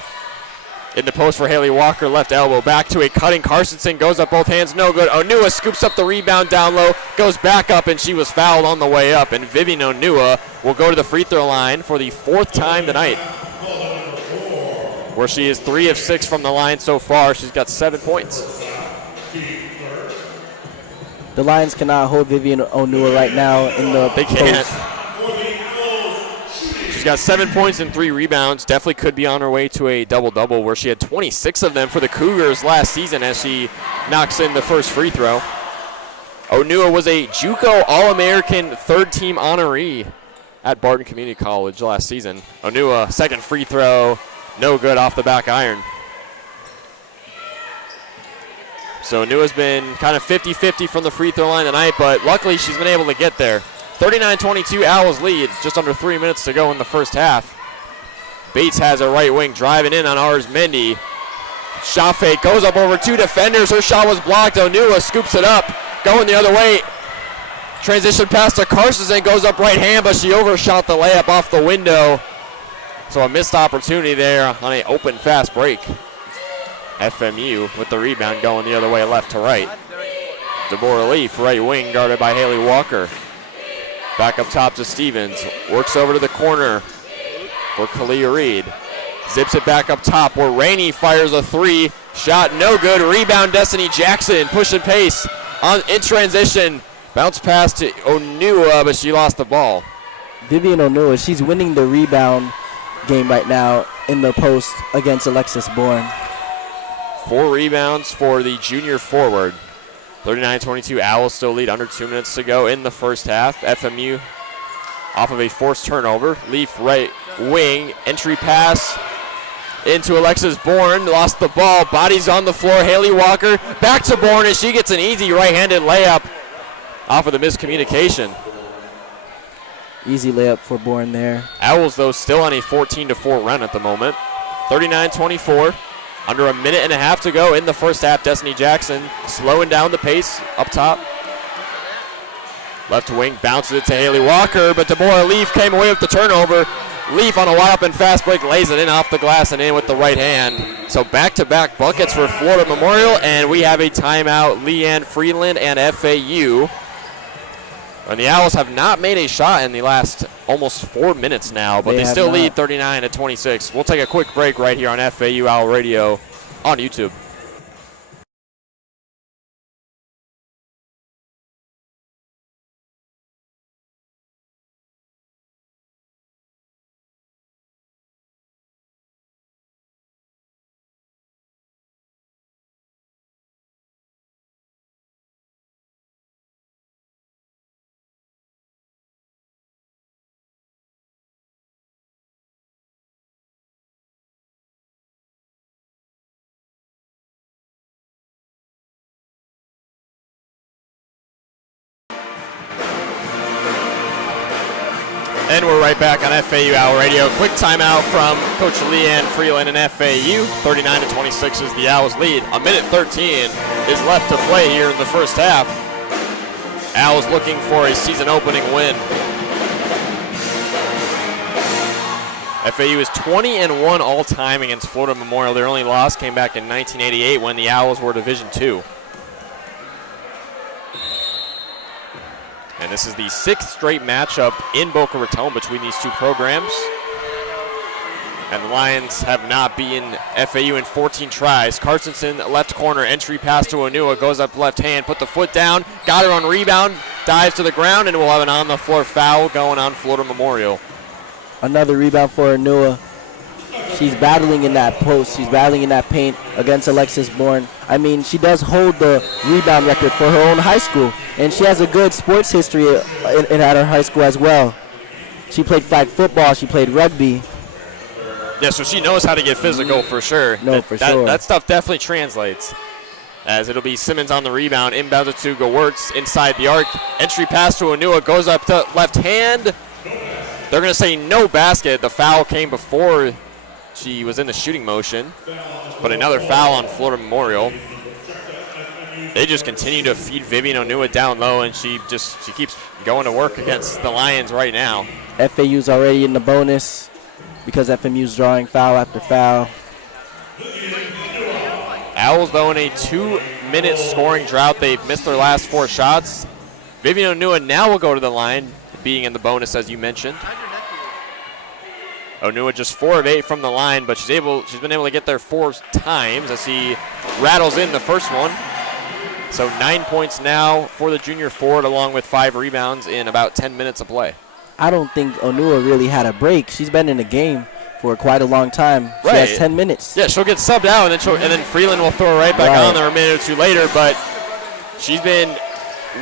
In the post for Haley Walker, left elbow, back to a cutting Carsonson, goes up both hands, no good. Onua scoops up the rebound down low, goes back up, and she was fouled on the way up. And Vivian Onua will go to the free throw line for the 4th time tonight, where she is 3 of 6 from the line so far. She's got 7 points. The Lions cannot hold Vivian Onua right now in the They can't. got 7 points and 3 rebounds. Definitely could be on her way to a double-double where she had 26 of them for the Cougars last season as she knocks in the first free throw. Onua was a JUCO All-American third-team honoree at Barton Community College last season. Onua, second free throw, no good off the back iron. So Onua's been kind of 50-50 from the free throw line tonight, but luckily she's been able to get there. 39-22 Owls lead, just under 3 minutes to go in the first half. Bates has a right wing driving in on ours, Mendy. Shot fake, goes up over 2 defenders. Her shot was blocked. Onua scoops it up, going the other way. Transition pass to Carson, goes up right hand, but she overshot the layup off the window. So a missed opportunity there on an open fast break. FMU with the rebound going the other way, left to right. Deborah Leaf, right wing, guarded by Haley Walker. Back up top to Stevens. Works over to the corner for Kalia Reed. Zips it back up top where Rainey fires a 3. Shot no good. Rebound Destiny Jackson. Pushing pace in transition. Bounce pass to Onua, but she lost the ball. Vivian Onua, she's winning the rebound game right now in the post against Alexis Bourne. 4 rebounds for the junior forward. 39-22, Owls still lead, under 2 minutes to go in the first half. FMU off of a forced turnover. Leaf right wing, entry pass into Alexis Bourne, lost the ball, bodies on the floor. Haley Walker back to Bourne as she gets an easy right-handed layup off of the miscommunication. Easy layup for Bourne there. Owls, though, still on a 14-4 run at the moment. 39-24. Under a minute and a half to go in the first half. Destiny Jackson slowing down the pace up top. Left wing bounces it to Haley Walker, but Deborah Leaf came away with the turnover. Leaf on a wide open fast break lays it in off the glass and in with the right hand. So back-to-back buckets for Florida Memorial, and we have a timeout. Leanne Freeland and FAU. And the Owls have not made a shot in the last almost 4 minutes now, but they still lead 39-26. We'll take a quick break right here on FAU Owl Radio on YouTube. And we're right back on FAU Owl Radio. Quick timeout from Coach Leanne Freeland and FAU. 39-26 is the Owls lead. A minute 13 is left to play here in the first half. Owls looking for a season opening win. FAU is 20-1 all time against Florida Memorial. Their only loss came back in 1988 when the Owls were Division II. And this is the 6th straight matchup in Boca Raton between these two programs. And the Lions have not beaten FAU in 14 tries. Carstensen, left corner, entry pass to Onua, goes up left hand, put the foot down, got her on rebound, dives to the ground, and we'll have an on-the-floor foul going on Florida Memorial. Another rebound for Onua. She's battling in that post. She's battling in that paint against Alexis Bourne. I mean, she does hold the rebound record for her own high school, and she has a good sports history at her high school as well. She played flag football. She played rugby. Yeah, so she knows how to get physical for sure. No, for sure. That stuff definitely translates. As it'll be Simmons on the rebound, inbounds it to Gewertz inside the arc. Entry pass to Onua, goes up to left hand. They're going to say no basket. The foul came before she was in the shooting motion, but another foul on Florida Memorial. They just continue to feed Vivian Onua down low, and she keeps going to work against the Lions right now. FAU's already in the bonus because FMU's drawing foul after foul. Owls, though, in a 2-minute scoring drought. They've missed their last 4 shots. Vivian Onua now will go to the line, being in the bonus, as you mentioned. Onua just 4 of 8 from the line, but she's been able to get there 4 times as he rattles in the first one. So 9 points now for the junior forward, along with 5 rebounds in about 10 minutes of play. I don't think Onua really had a break. She's been in the game for quite a long time. She Right. has 10 minutes. Yeah, she'll get subbed out, and then Freeland will throw her right back on there a minute or two later. But she's been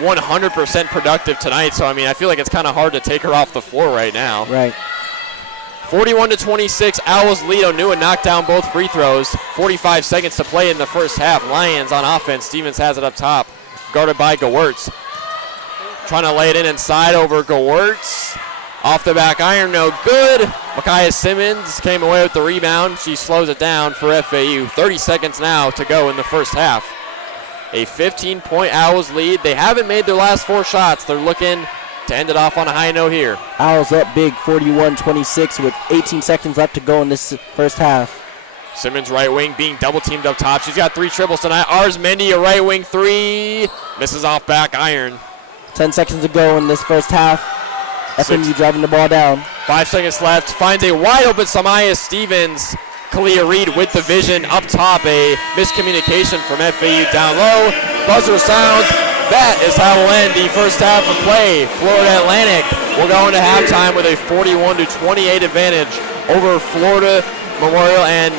100% productive tonight. So, I mean, I feel like it's kind of hard to take her off the floor right now. Right. 41-26, Owls lead. Onua knocked down both free throws. 45 seconds to play in the first half. Lions on offense. Stevens has it up top, guarded by Gewurz. Trying to lay it in inside over Gewurz. Off the back iron, no good. Micaiah Simmons came away with the rebound. She slows it down for FAU. 30 seconds now to go in the first half. A 15-point Owls lead. They haven't made their last 4 shots. They're looking to end it off on a high note here. Owls up big, 41-26 with 18 seconds left to go in this first half. Simmons right wing being double teamed up top. She's got 3 triples tonight. Arsmendi, a right wing 3. Misses off back iron. 10 seconds to go in this first half. FMU driving the ball down. 5 seconds left. Finds a wide open Samaya Stevens. Kalia Reed with the vision up top. A miscommunication from FAU down low. Buzzer sounds. That is how we'll end the first half of play. Florida Atlantic will go into halftime with a 41-28 advantage over Florida Memorial. And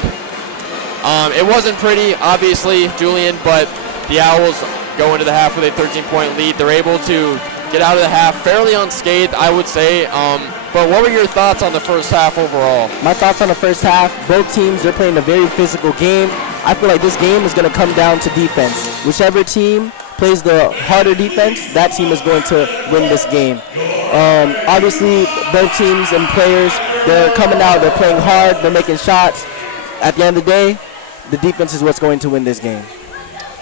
it wasn't pretty, obviously, Julian, but the Owls go into the half with a 13-point lead. They're able to get out of the half fairly unscathed, I would say. But what were your thoughts on the first half overall? My thoughts on the first half, both teams, they're playing a very physical game. I feel like this game is going to come down to defense. Whichever team plays the harder defense, that team is going to win this game. Obviously, both teams and players, they're coming out, they're playing hard, they're making shots. At the end of the day, the defense is what's going to win this game.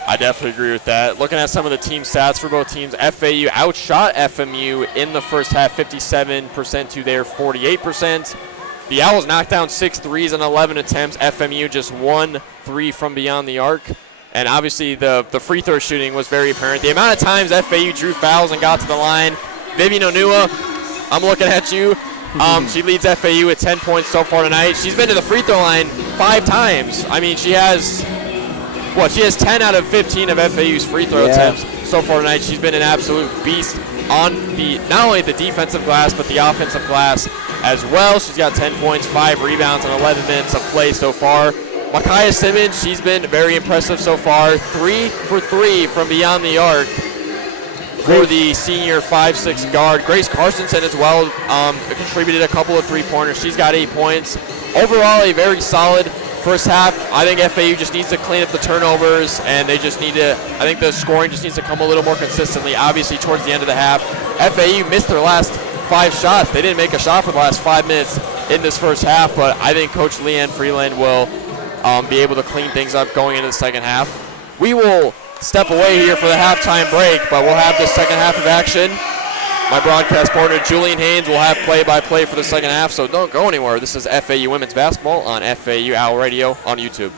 I definitely agree with that. Looking at some of the team stats for both teams, FAU outshot FMU in the first half, 57% to their 48%. The Owls knocked down 6 threes in 11 attempts. FMU just 1 3 from beyond the arc. And obviously the free throw shooting was very apparent. The amount of times FAU drew fouls and got to the line. Vivian Onua, I'm looking at you. She leads FAU with 10 points so far tonight. She's been to the free throw line 5 times. I mean, she has 10 out of 15 of FAU's free throw attempts so far tonight. She's been an absolute beast on not only the defensive glass, but the offensive glass as well. She's got 10 points, 5 rebounds, and 11 minutes of play so far. Micaiah Simmons, she's been very impressive so far. 3 for 3 from beyond the arc for the senior 5'6" guard. Grace Carstensen as well contributed a couple of 3-pointers. She's got 8 points. Overall, a very solid first half. I think FAU just needs to clean up the turnovers, and they just need to, I think the scoring just needs to come a little more consistently. Obviously, towards the end of the half, FAU missed their last 5 shots. They didn't make a shot for the last 5 minutes in this first half, but I think Coach Leanne Freeland will be able to clean things up going into the second half. We will step away here for the halftime break, but we'll have the second half of action. My broadcast partner, Julian Haynes, will have play-by-play for the second half, so don't go anywhere. This is FAU Women's Basketball on FAU Owl Radio on YouTube.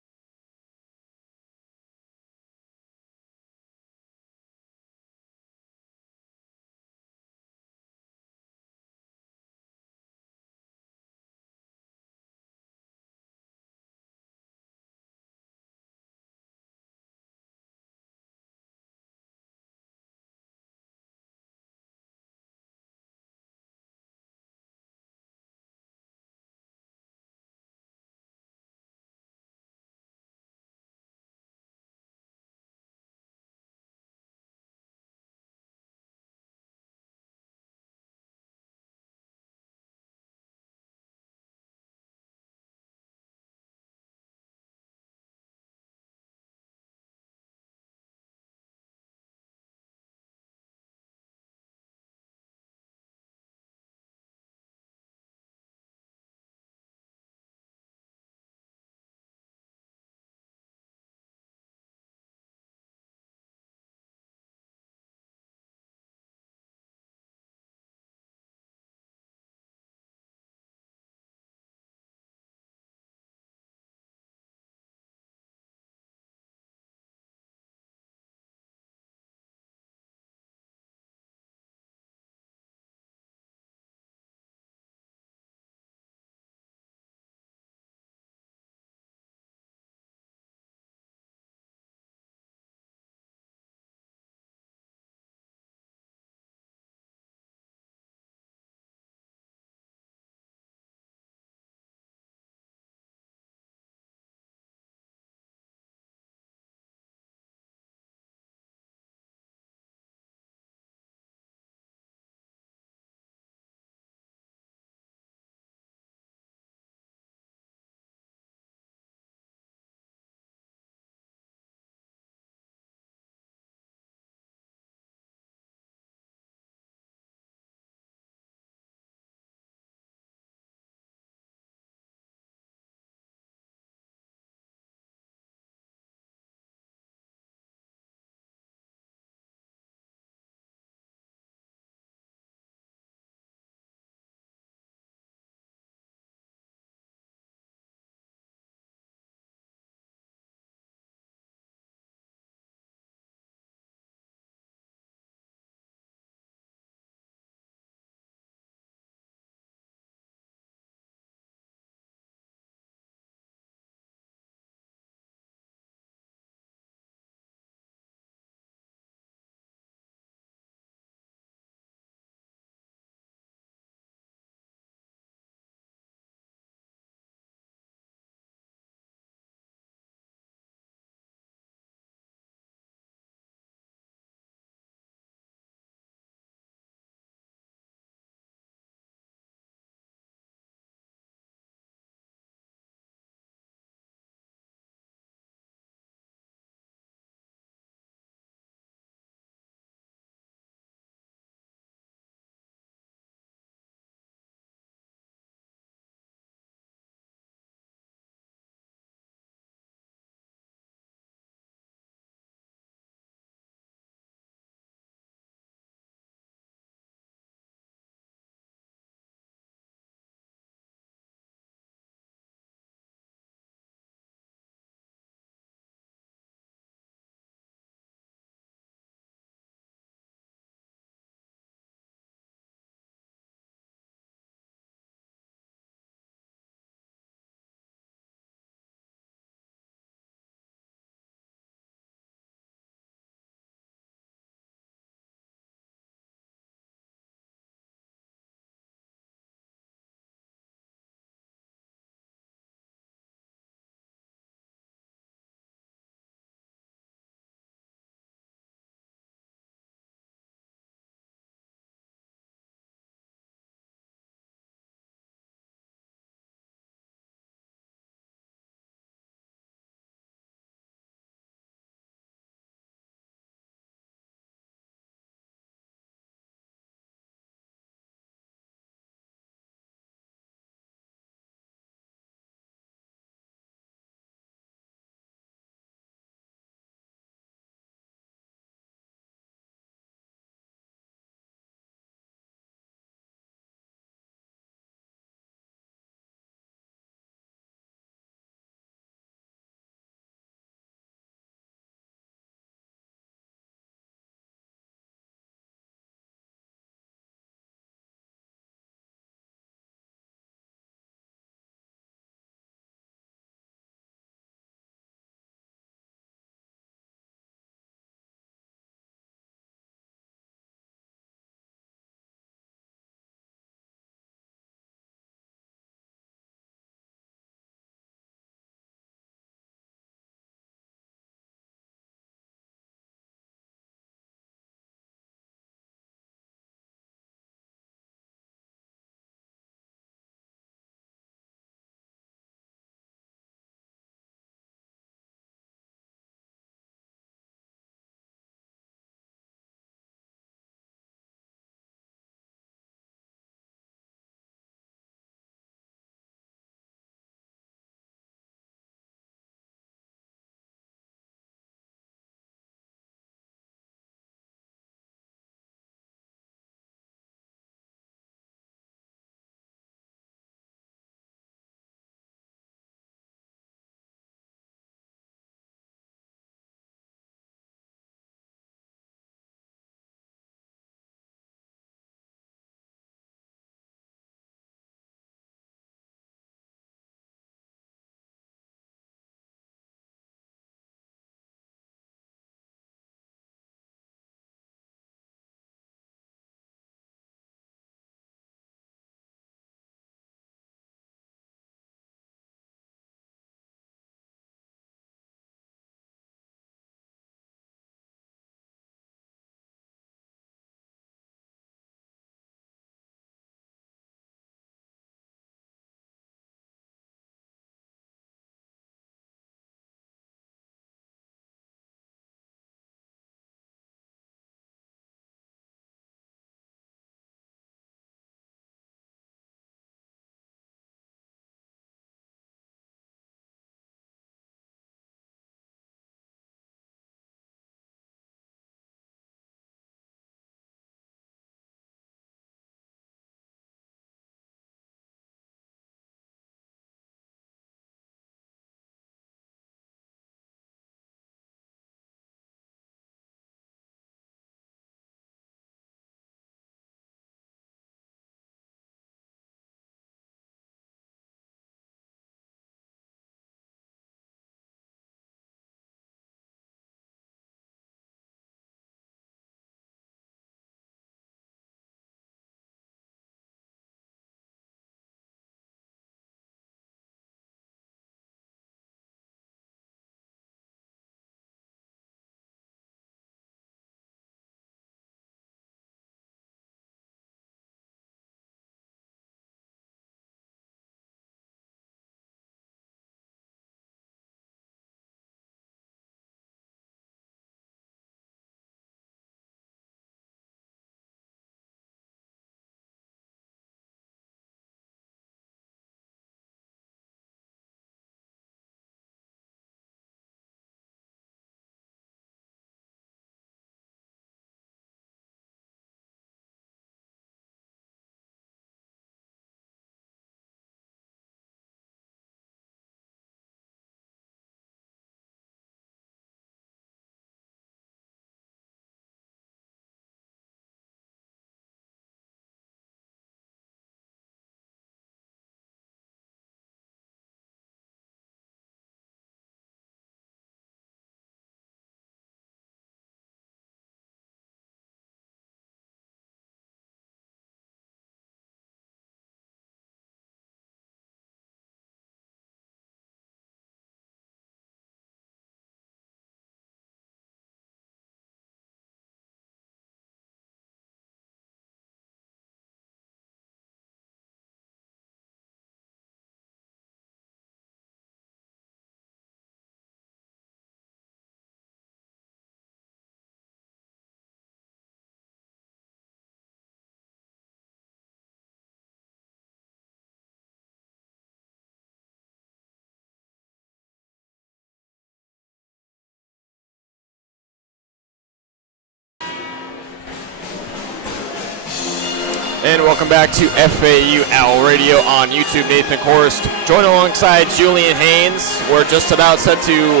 And welcome back to FAU Owl Radio on YouTube. Nathan Korst, joined alongside Julian Haynes. We're just about set to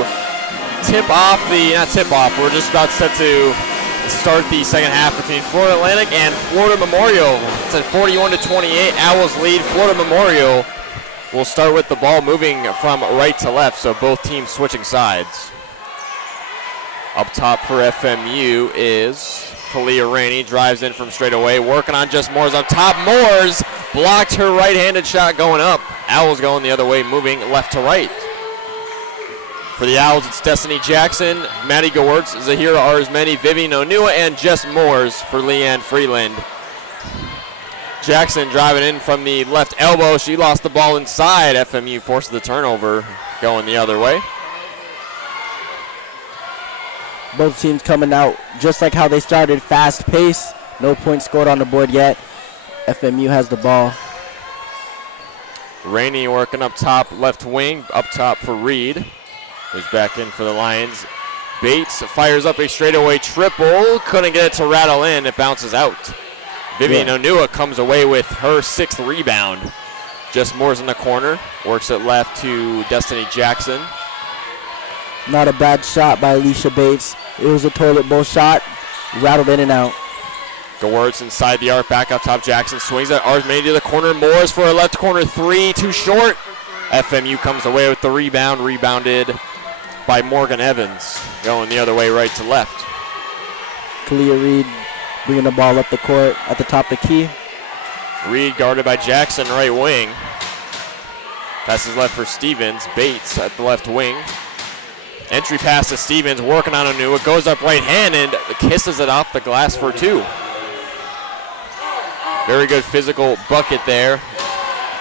we're just about set to start the second half between Florida Atlantic and Florida Memorial. It's at 41-28. Owls lead. Florida Memorial will start with the ball moving from right to left, so both teams switching sides. Up top for FMU is Kalia Rainey, drives in from straight away, working on just Moores up top. Moores blocked her right-handed shot going up. Owls going the other way, moving left to right. For the Owls, it's Destiny Jackson, Maddie Gewertz, Zahira Arzmeni, Vivian Onua, and Jess Moores for Leanne Freeland. Jackson driving in from the left elbow. She lost the ball inside. FMU forced the turnover, going the other way. Both teams coming out just like how they started, fast pace. No points scored on the board yet. FMU has the ball. Rainey working up top, left wing, up top for Reed, who's back in for the Lions. Bates fires up a straightaway triple. Couldn't get it to rattle in. It bounces out. Vivian Onua comes away with her 6th rebound. Jess Moore's in the corner. Works it left to Destiny Jackson. Not a bad shot by Alicia Bates. It was a toilet bowl shot. Rattled in and out. Gewertz inside the arc, back up top. Jackson swings at Arzmeni to the corner. Moore's for a left corner 3, too short. FMU comes away with the rebound. Rebounded by Morgan Evans. Going the other way, right to left. Kalia Reed bringing the ball up the court at the top of the key. Reed guarded by Jackson, right wing. Passes left for Stevens. Bates at the left wing. Entry pass to Stevens, working on Onua. Goes up right-handed, kisses it off the glass for 2. Very good physical bucket there.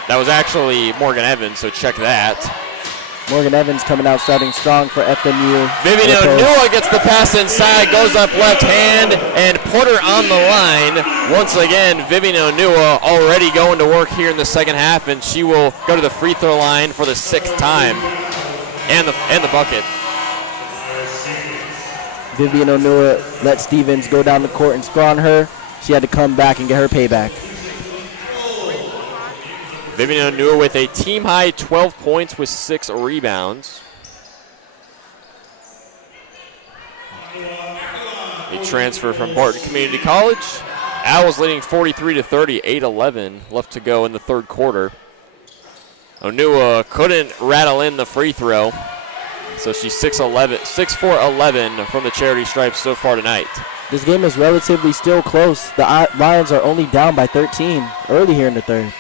That was actually Morgan Evans, so check that. Morgan Evans coming out starting strong for FMU. Vivian Onua gets the pass inside, goes up left hand, and put her on the line. Once again, Vivian Onua already going to work here in the second half, and she will go to the free throw line for the 6th time, and the bucket. Vivian Onua let Stevens go down the court and score on her. She had to come back and get her payback. Vivian Onua with a team-high 12 points with 6 rebounds. A transfer from Barton Community College. Owls leading 43-30, 8-11 left to go in the third quarter. Onua couldn't rattle in the free throw. So she's 6'4", from the charity stripes so far tonight. This game is relatively still close. The Lions are only down by 13 early here in the third.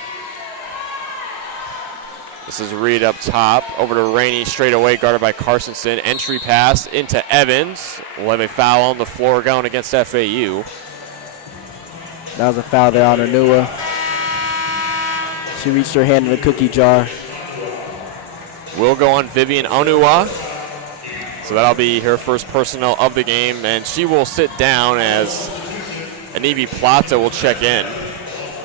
This is Reed up top. Over to Rainey straight away, guarded by Carsonson. Entry pass into Evans. We'll have a foul on the floor going against FAU. That was a foul there on Onua. She reached her hand in the cookie jar. Will go on Vivian Onua. So that'll be her first personal of the game, and she will sit down as Anivi Plata will check in.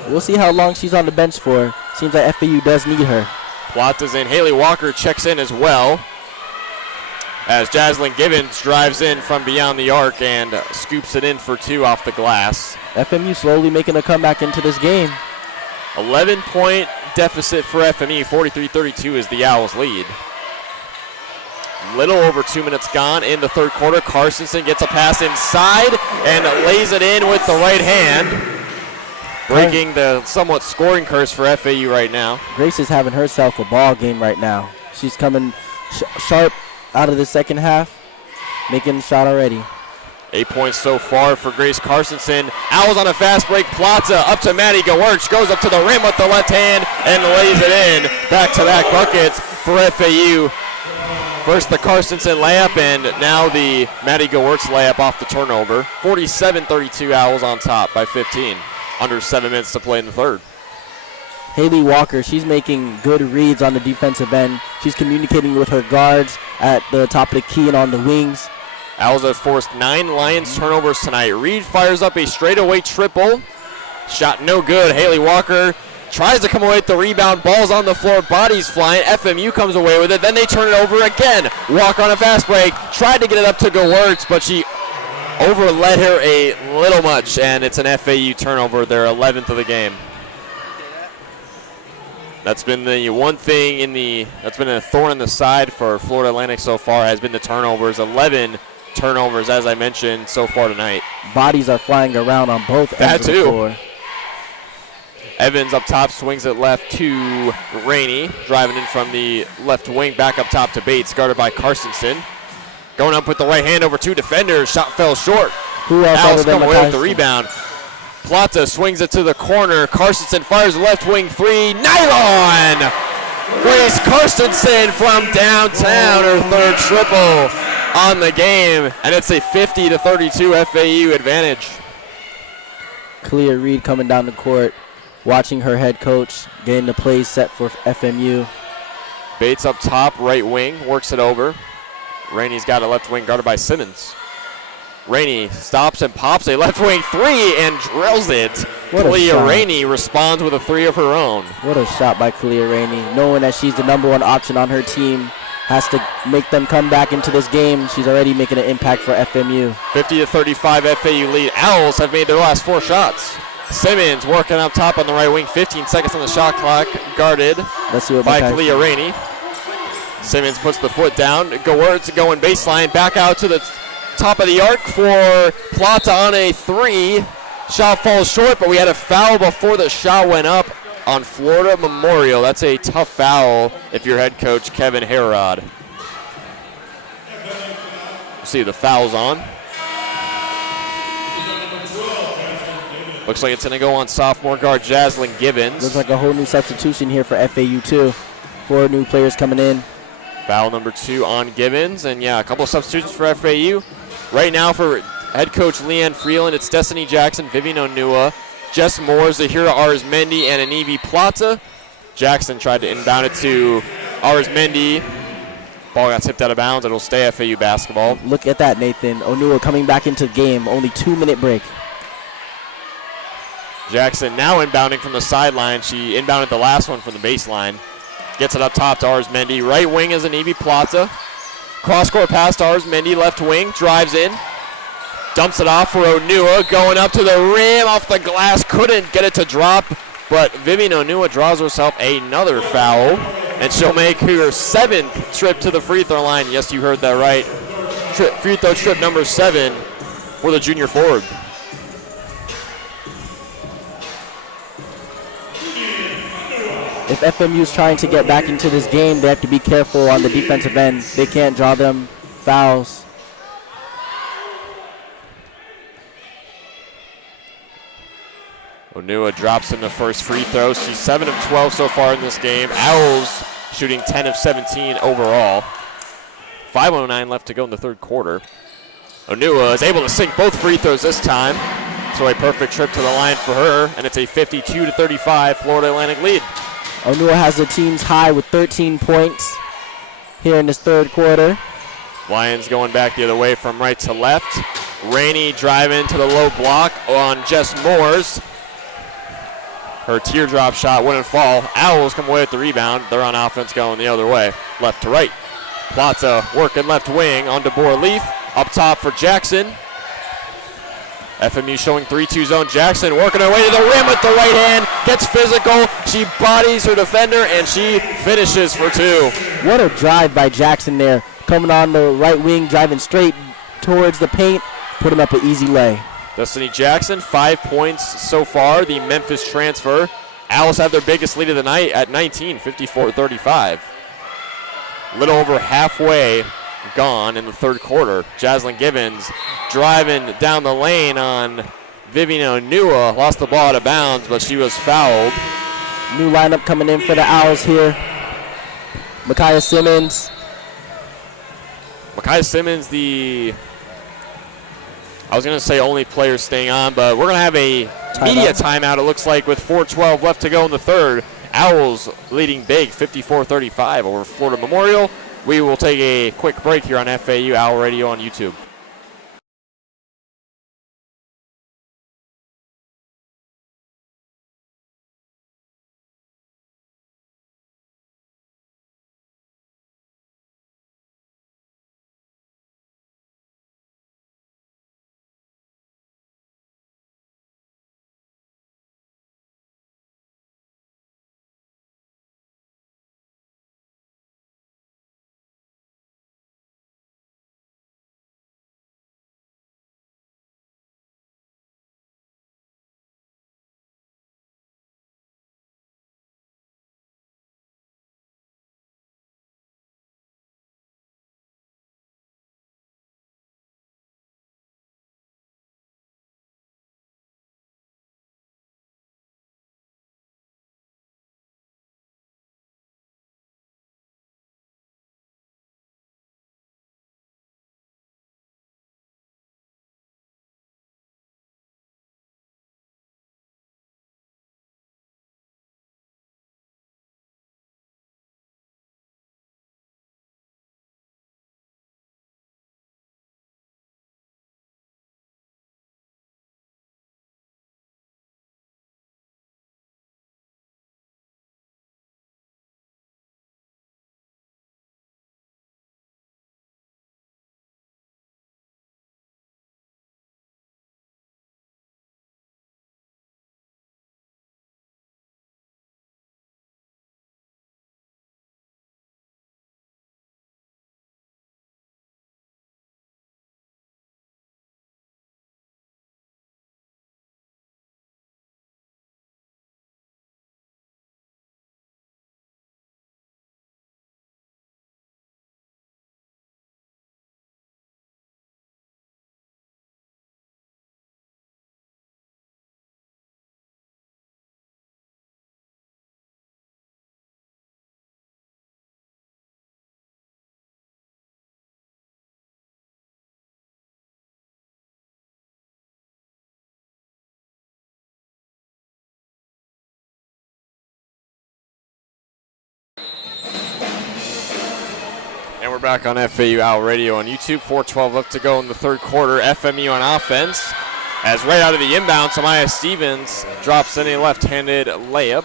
We'll see how long she's on the bench for. Seems like FAU does need her. Plata's in. Haley Walker checks in as well, as Jaslyn Gibbons drives in from beyond the arc and scoops it in for 2 off the glass. FMU slowly making a comeback into this game. 11-point deficit for FMU. 43-32 is the Owls' lead. Little over 2 minutes gone in the third quarter. Carsonson gets a pass inside and lays it in with the right hand, breaking the somewhat scoring curse for FAU right now. Grace is having herself a ball game right now. She's coming sharp out of the second half, making a shot already. 8 points so far for Grace Carsonson. Owls on a fast break. Plata up to Maddie Gewertz. Goes up to the rim with the left hand and lays it in. Back-to-back buckets for FAU. First the Carsonson layup, and now the Maddie Gewertz layup off the turnover. 47-32, Owls on top by 15. Under 7 minutes to play in the third. Haley Walker, she's making good reads on the defensive end. She's communicating with her guards at the top of the key and on the wings. Owls have forced 9 Lions turnovers tonight. Reed fires up a straightaway triple. Shot no good. Haley Walker tries to come away with the rebound. Ball's on the floor. Bodies flying. FMU comes away with it. Then they turn it over again. Walker on a fast break. Tried to get it up to Gewertz, but she overled her a little much, and it's an FAU turnover, their 11th of the game. That's been the one thing that's been a thorn in the side for Florida Atlantic so far, has been the turnovers. 11 turnovers, as I mentioned, so far tonight. Bodies are flying around on both ends of the floor. Evans up top swings it left to Rainey, driving in from the left wing, back up top to Bates, guarded by Carstensen. Going up with the right hand over two defenders, shot fell short. Who else Alice other than coming away with McCarson? the rebound. Plata swings it to the corner. Carstensen fires left wing three. Nylon! Grace Carstensen from downtown, her third triple on the game, and it's a 50-32 FAU advantage. Clea Reed coming down the court, watching her head coach, getting the plays set for FMU. Bates up top, right wing, works it over. Rainey's got a left wing guarded by Simmons. Rainey stops and pops a left wing three and drills it. Clea Rainey responds with a three of her own. What a shot by Clea Rainey. Knowing that she's the #1 option on her team, has to make them come back into this game. She's already making an impact for FMU. 50-35 FAU lead. Owls have made their last 4 shots. Simmons working up top on the right wing. 15 seconds on the shot clock. Guarded by Clea Rainey. Simmons puts the foot down. Goertz going baseline. Back out to the top of the arc for Plata on a three. Shot falls short, but we had a foul before the shot went up on Florida Memorial. That's a tough foul if you're head coach Kevin Herod. See the foul's on. Looks like it's going to go on sophomore guard Jaslyn Gibbons. Looks like a whole new substitution here for FAU too. 4 new players coming in. Foul number 2 on Gibbons, and yeah, a couple of substitutions for FAU. Right now for head coach Leanne Freeland, it's Destiny Jackson, Vivian Onua, Jess Moores, Zahira Arizmendi, and Anivi Plata. Jackson tried to inbound it to Arizmendi. Ball got tipped out of bounds. It'll stay FAU basketball. Look at that, Nathan. Onua coming back into the game. Only 2-minute break. Jackson now inbounding from the sideline. She inbounded the last one from the baseline. Gets it up top to Arizmendi. Right wing is Anivi Plata. Cross-court pass to Arizmendi. Left wing. Drives in. Dumps it off for Onua. Going up to the rim. Off the glass. Couldn't get it to drop. But Vivian Onua draws herself another foul. And she'll make her 7th trip to the free throw line. Yes, you heard that right. Free throw trip number 7 for the junior forward. If FMU's trying to get back into this game, they have to be careful on the defensive end. They can't draw them fouls. Onua drops in the first free throw. She's 7 of 12 so far in this game. Owls shooting 10 of 17 overall. 5:09 left to go in the third quarter. Onua is able to sink both free throws this time. So a perfect trip to the line for her, and it's a 52-35 Florida Atlantic lead. Onua has the team's high with 13 points here in this third quarter. Lions going back the other way from right to left. Rainey driving to the low block on Jess Moores. Her teardrop shot wouldn't fall. Owls come away with the rebound. They're on offense going the other way, left to right. Plata working left wing on DeBoer Leaf. Up top for Jackson. FMU showing 3-2 zone. Jackson working her way to the rim with the right hand. Gets physical. She bodies her defender, and she finishes for 2. What a drive by Jackson there. Coming on the right wing, driving straight towards the paint. Putting up an easy lay. Destiny Jackson, 5 points so far. The Memphis transfer. Owls have their biggest lead of the night at 19, 54-35. Little over halfway gone in the third quarter. Jaslyn Gibbons driving down the lane on Vivian Onua. Lost the ball out of bounds, but she was fouled. New lineup coming in for the Owls here. Micaiah Simmons. Micaiah Simmons, I was going to say only player staying on, but we're going to have a media timeout, it looks like, with 4:12 left to go in the third. Owls leading big, 54-35 over Florida Memorial. We will take a quick break here on FAU Owl Radio on YouTube. And we're back on FAU Owl Radio on YouTube. 4:12 left to go in the third quarter. FMU on offense. As right out of the inbound, Samaya Stevens drops in a left-handed layup.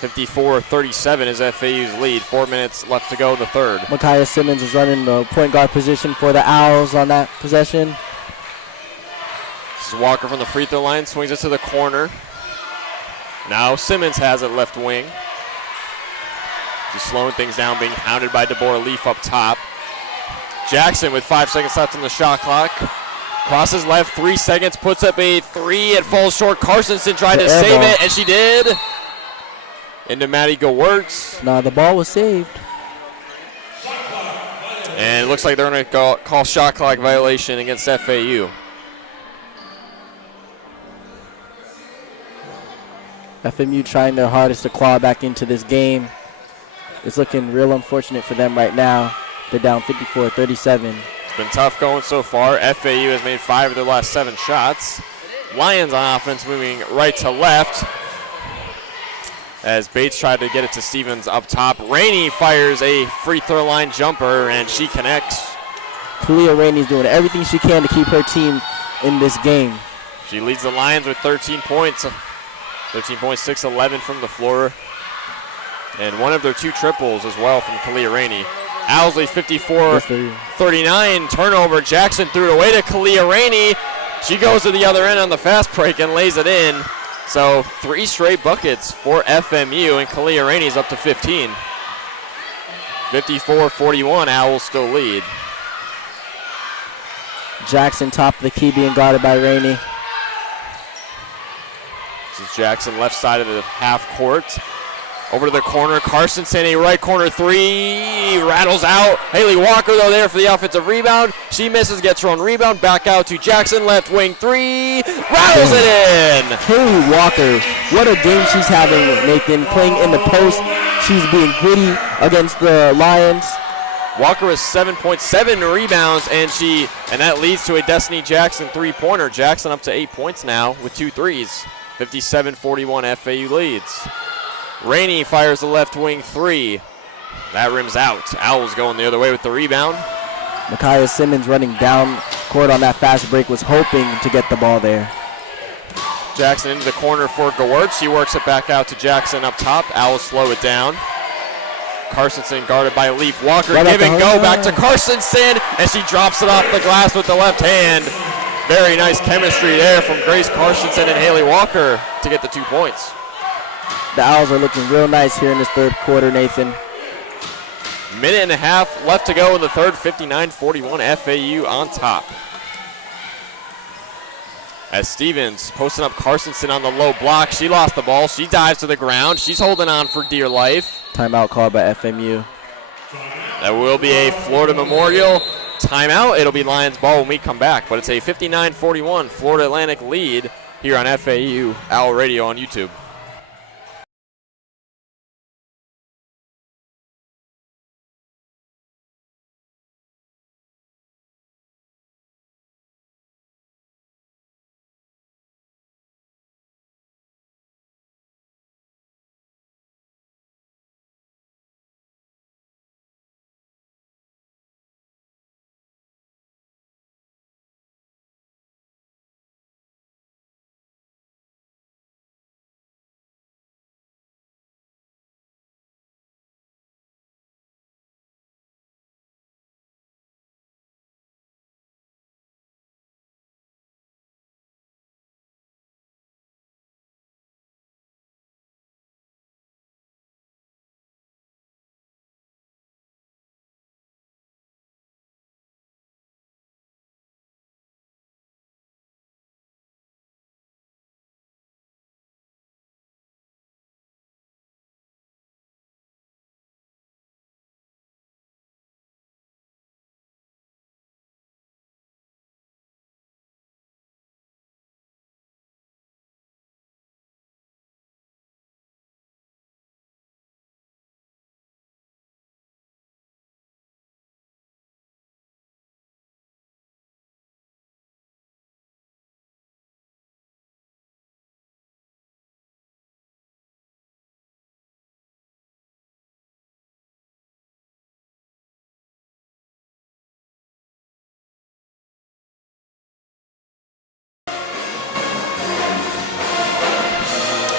54-37 is FAU's lead. 4 minutes left to go in the third. Micaiah Simmons is running the point guard position for the Owls on that possession. This is Walker from the free throw line, swings it to the corner. Now Simmons has it left wing. Just slowing things down, being hounded by Deborah Leaf up top. Jackson with 5 seconds left on the shot clock. Crosses left, 3 seconds, puts up a three. It falls short. Carstensen tried to save it, and she did. Into Maddie Gewertz. No, the ball was saved. And it looks like they're going to call shot clock violation against FAU. FMU trying their hardest to claw back into this game. It's looking real unfortunate for them right now. They're down 54-37. It's been tough going so far. FAU has made 5 of their last 7 shots. Lions on offense moving right to left. As Bates tried to get it to Stevens up top. Rainey fires a free throw line jumper, and she connects. Kalia Rainey's doing everything she can to keep her team in this game. She leads the Lions with 13 points. 13 points, 6-11 from the floor. And one of their 2 triples as well from Kalia Rainey. Owsley 54-39. Turnover. Jackson threw it away to Kalia Rainey. She goes to the other end on the fast break and lays it in. So 3 straight buckets for FMU, and Kalia Rainey's up to 15. 54-41, Owls still lead. Jackson top of the key being guarded by Rainey. This is Jackson left side of the half court. Over to the corner, Carstensen, a right corner 3, rattles out. Haley Walker, though, there for the offensive rebound. She misses, gets her own rebound, back out to Jackson, left wing 3, rattles it in. Haley Walker, what a game she's having, Nathan, playing in the post. She's being gritty against the Lions. Walker with 7.7 rebounds, and that leads to a Destiny Jackson three-pointer. Jackson up to 8 points now with 2 threes. 57-41 FAU leads. Rainey fires the left wing 3. That rims out. Owls going the other way with the rebound. Micaiah Simmons running down court on that fast break, was hoping to get the ball there. Jackson into the corner for Gewertz. She works it back out to Jackson up top. Owls slow it down. Carstensen guarded by Leaf. Walker give and go back to Carstensen, and she drops it off the glass with the left hand. Very nice chemistry there from Grace Carstensen and Haley Walker to get the 2 points. The Owls are looking real nice here in this third quarter, Nathan. Minute and a half left to go in the third. 59-41 FAU on top. As Stevens posting up Carstensen on the low block. She lost the ball. She dives to the ground. She's holding on for dear life. Timeout called by FMU. That will be a Florida Memorial timeout. It'll be Lions ball when we come back. But it's a 59-41 Florida Atlantic lead here on FAU Owl Radio on YouTube.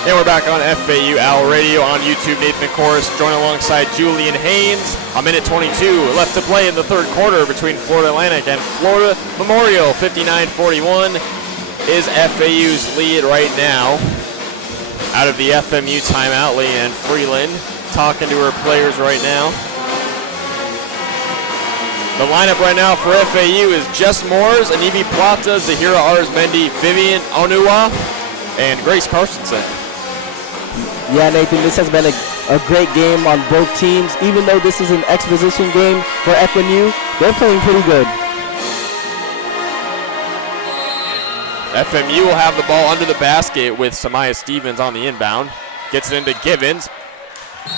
And we're back on FAU Owl Radio on YouTube. Nathan Korst joined alongside Julian Haynes. A minute 22 left to play in the third quarter between Florida Atlantic and Florida Memorial. 59-41 is FAU's lead right now. Out of the FMU timeout, Leanne Freeland talking to her players right now. The lineup right now for FAU is Jess Moores, Anivi Plata, Zahira Arzmendi, Vivian Onua, and Grace Carstensen. Yeah, Nathan, this has been a great game on both teams. Even though this is an exposition game for FMU, they're playing pretty good. FMU will have the ball under the basket with Samaya Stevens on the inbound. Gets it into Givens.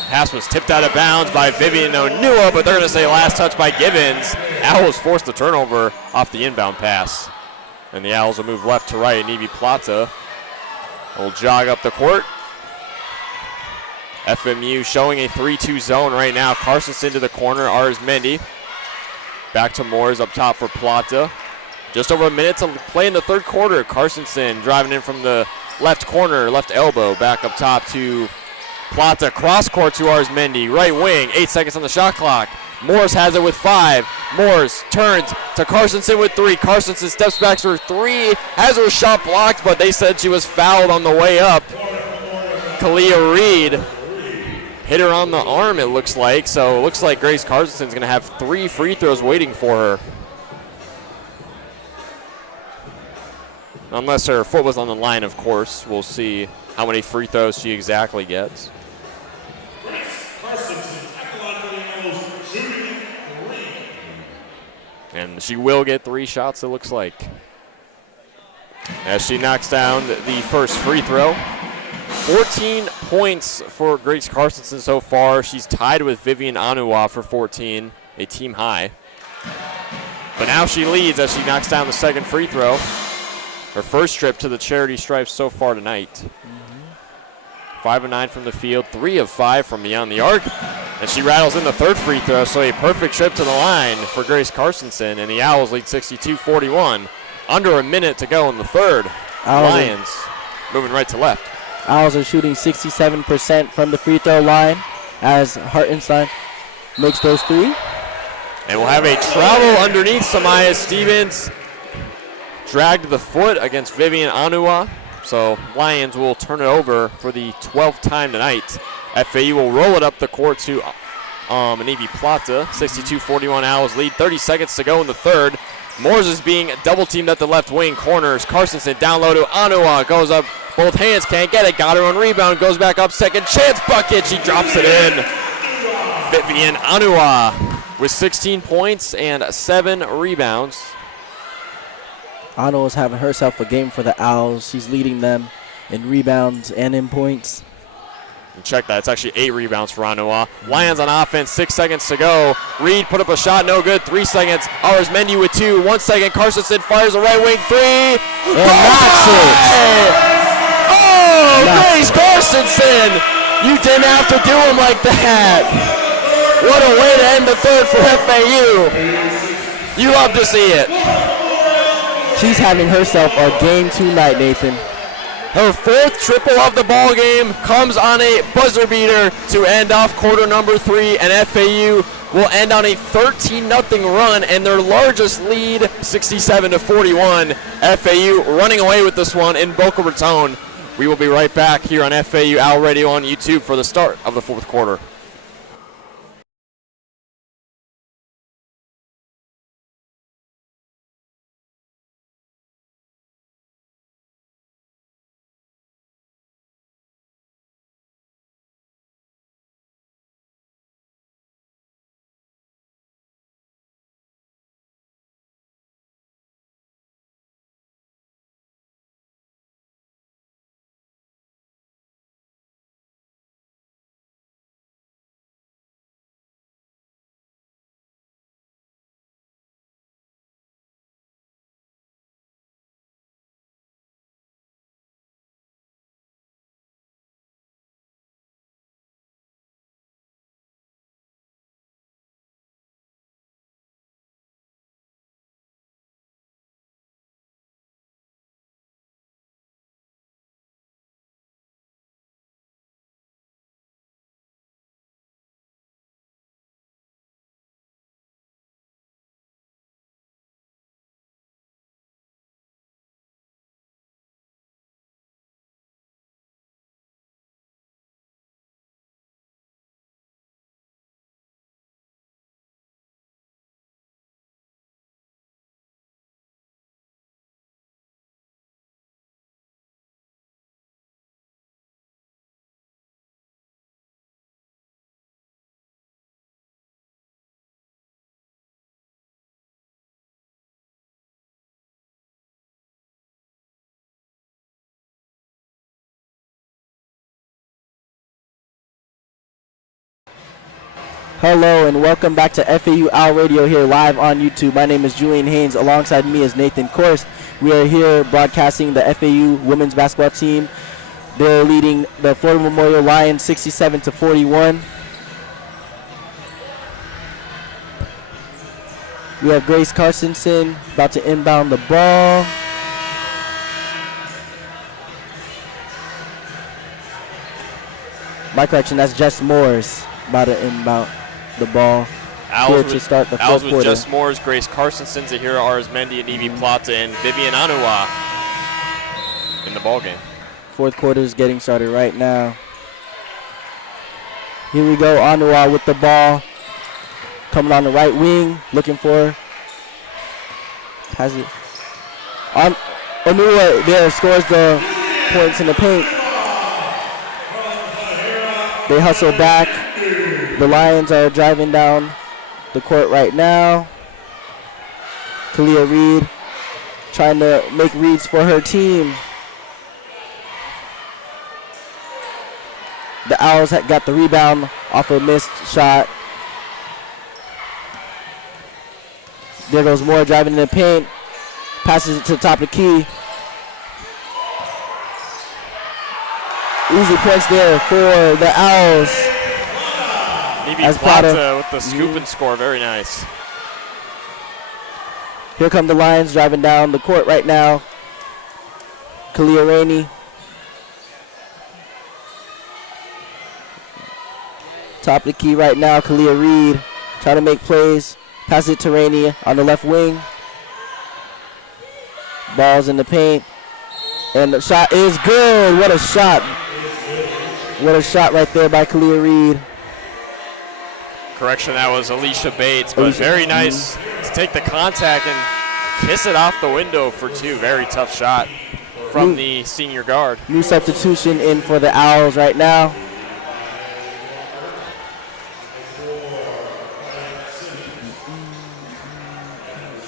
Pass was tipped out of bounds by Vivian Onua, but they're going to say last touch by Givens. Owls forced the turnover off the inbound pass. And the Owls will move left to right. Anivi Plata will jog up the court. FMU showing a 3-2 zone right now. Carstensen to the corner. Arzmendi. Back to Moores up top for Plata. Just over a minute to play in the third quarter. Carstensen driving in from the left corner, left elbow. Back up top to Plata. Cross court to Arzmendi. Right wing. 8 seconds on the shot clock. Morris has it with 5. Morris turns to Carstensen with 3. Carstensen steps back for 3. Has her shot blocked, but they said she was fouled on the way up. Kalia Reed hit her on the arm, it looks like. So it looks like Grace Carstensen's going to have 3 free throws waiting for her. Unless her foot was on the line, of course. We'll see how many free throws she exactly gets. And she will get 3 shots, it looks like. As she knocks down the first free throw. 14 points for Grace Carstensen so far. She's tied with Vivian Onua for 14, a team high. But now she leads as she knocks down the second free throw. Her first trip to the charity stripes so far tonight. 5 of 9 from the field, 3 of 5 from beyond the arc. And she rattles in the third free throw, so a perfect trip to the line for Grace Carstensen. And the Owls lead 62-41. Under a minute to go in the third. Lions moving right to left. Owls are shooting 67% from the free throw line as Hartenstein makes those 3. And we'll have a travel underneath Samaya Stevens. Dragged the foot against Vivian Onua. So Lions will turn it over for the 12th time tonight. FAU will roll it up the court to Anivi Plata. 62-41 Owls lead. 30 seconds to go in the third. Moores is being double teamed at the left wing corners. Carstensen down low to Onua. Goes up. Both hands can't get it. Got her on rebound. Goes back up. Second chance bucket. She drops it in. Vivian Onua with 16 points and 7 rebounds. Ano is having herself a game for the Owls. She's leading them in rebounds and in points. And check that. It's actually 8 rebounds for Onua. Lions on offense. 6 seconds to go. Reed put up a shot. No good. 3 seconds. Arzmendi with 2. 1 second. Carstensen fires a right wing 3. And knocks it. Oh, Grace Carstensen. You didn't have to do him like that. What a way to end the third for FAU. You love to see it. She's having herself a game tonight, Nathan. Her 4th triple of the ball game comes on a buzzer beater to end off quarter number 3, and FAU will end on a 13-0 run and their largest lead, 67-41. FAU running away with this one in Boca Raton. We will be right back here on FAU Owl Radio on YouTube for the start of the 4th quarter. Hello and welcome back to FAU Owl Radio here live on YouTube. My name is Julian Haynes. Alongside me is Nathan Korst. We are here broadcasting the FAU women's basketball team. They're leading the Florida Memorial Lions 67-41. We have Grace Carstensen about to inbound the ball. My correction, that's Jess Moore's about to inbound the ball. Here to start the fourth quarter. with Jess Moore's, Grace Carstensen, Zahira Arzmendi, and Evie Plata, and Vivian Anua in the ballgame. Fourth quarter is getting started right now. Here we go, Anua with the ball. Coming on the right wing, looking for. Has it. Anua there scores the points in the paint. They hustle back. The Lions are driving down the court right now. Kalia Reed trying to make reads for her team. The Owls got the rebound off a missed shot. There goes Moore driving in the paint. Passes it to the top of the key. Easy points there for the Owls. Evie Plata with the scoop and score. Very nice. Here come the Lions driving down the court right now. Kalia Rainey. Top of the key right now. Kalia Reed trying to make plays. Pass it to Rainey on the left wing. Ball's in the paint. And the shot is good. What a shot. What a shot right there by Kalia Reed. Correction, that was Alicia Bates, but very nice to take the contact and kiss it off the window for two. Very tough shot from the senior guard. New substitution in for the Owls right now.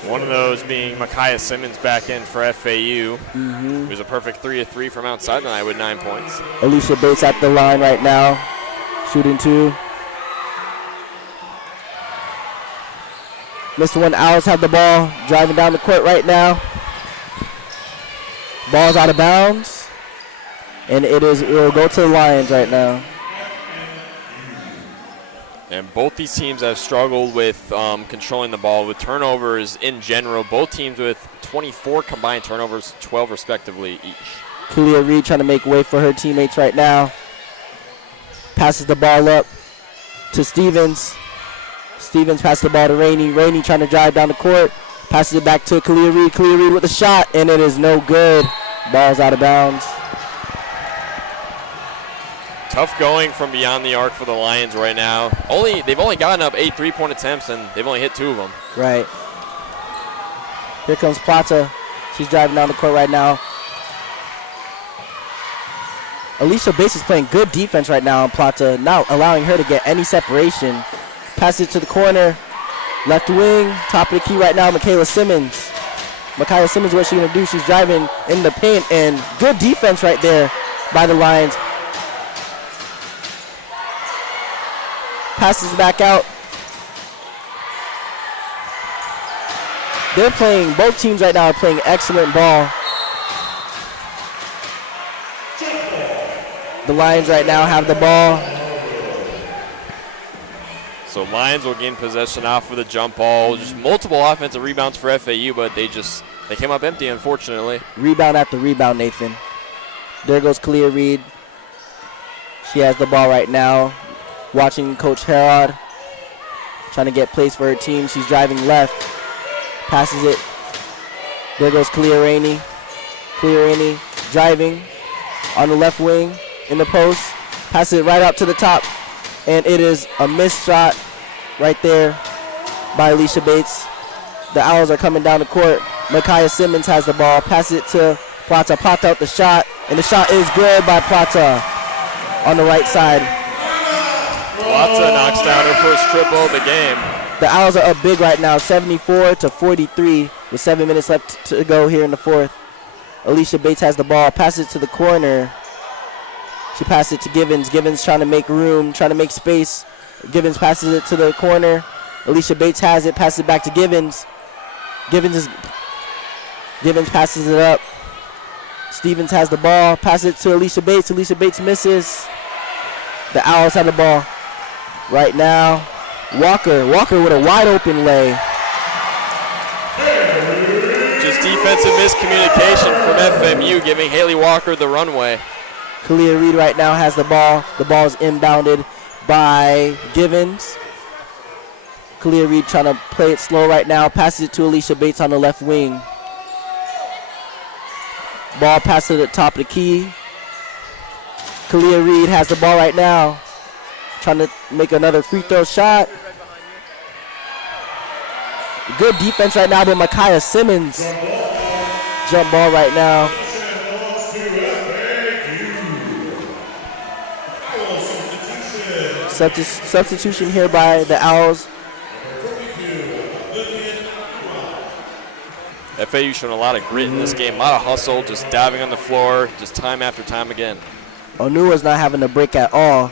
One of those being Micaiah Simmons back in for FAU. It was a perfect 3 of 3 from outside the line with 9 points. Alicia Bates at the line right now, shooting two. Mr. One Owls have the ball, driving down the court right now. Ball's out of bounds, and it will go to the Lions right now. And both these teams have struggled with controlling the ball, with turnovers in general. Both teams with 24 combined turnovers, 12 respectively each. Kalia Reed trying to make way for her teammates right now. Passes the ball up to Stevens. Stevens passes the ball to Rainey. Rainey trying to drive down the court. Passes it back to Kalia Reed. Kalia Reed with a shot, and it is no good. Ball's out of bounds. Tough going from beyond the arc for the Lions right now. They've only gotten up 8 3-point attempts, and they've only hit 2 of them. Right. Here comes Plata. She's driving down the court right now. Alicia Bates is playing good defense right now on Plata, not allowing her to get any separation. Pass it to the corner. Left wing, top of the key right now, Micaiah Simmons. Micaiah Simmons, what's she going to do? She's driving in the paint, and good defense right there by the Lions. Passes back out. They're playing, both teams right now are playing excellent ball. The Lions right now have the ball. So Lions will gain possession off of the jump ball. Just multiple offensive rebounds for FAU, but they came up empty, unfortunately. Rebound after rebound, Nathan. There goes Kalia Reed. She has the ball right now. Watching Coach Herod. Trying to get plays for her team. She's driving left. Passes it. There goes Kalia Rainey. Kalia Rainey driving on the left wing in the post. Passes it right out to the top. And it is a missed shot right there by Alicia Bates. The Owls are coming down the court. Micaiah Simmons has the ball. Passes it to Plata. Plata out the shot. And the shot is good by Plata on the right side. Plata knocks down her first triple of the game. The Owls are up big right now, 74-43 with 7 minutes left to go here in the fourth. Alicia Bates has the ball. Passes it to the corner. She passes it to Givens. Givens trying to make room, trying to make space Givens passes it to the corner. Alicia Bates has it, passes it back to Givens. Givens passes it up. Stevens has the ball, passes it to Alicia Bates. Alicia Bates misses. The Owls have the ball right now. Walker with a wide open lay. Just defensive miscommunication from FMU, giving Haley Walker the runway. Kalia Reed right now has the ball. The ball is inbounded by Givens. Kalia Reed trying to play it slow right now. Passes it to Alicia Bates on the left wing. Ball passed to the top of the key. Kalia Reed has the ball right now. Trying to make another free throw shot. Good defense right now by Micaiah Simmons. Jump ball right now. Substitution here by the Owls. FAU showing a lot of grit in this game, a lot of hustle, just diving on the floor, just time after time again. Onua's not having a break at all.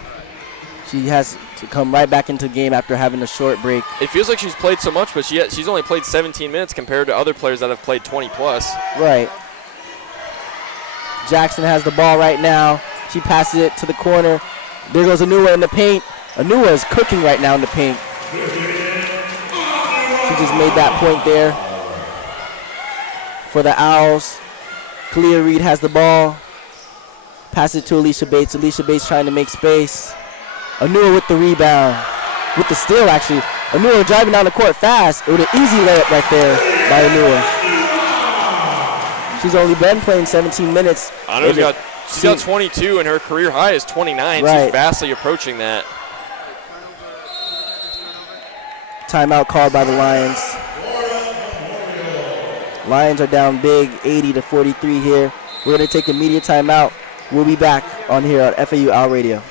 She has to come right back into the game after having a short break. It feels like she's played so much, but she's only played 17 minutes compared to other players that have played 20 plus. Right. Jackson has the ball right now. She passes it to the corner. There goes Onua in the paint. Onua is cooking right now in the paint. She just made that point there for the Owls. Kalia Reed has the ball. Pass it to Alicia Bates. Alicia Bates trying to make space. Onua with the rebound. With the steal, actually. Onua driving down the court fast. It was an easy layup right there by Onua. She's only been playing 17 minutes. She's got 22, and her career high is 29. Right. She's vastly approaching that. Timeout called by the Lions. Lions are down big, 80-43 here. We're going to take a media timeout. We'll be back on here on FAU Owl Radio.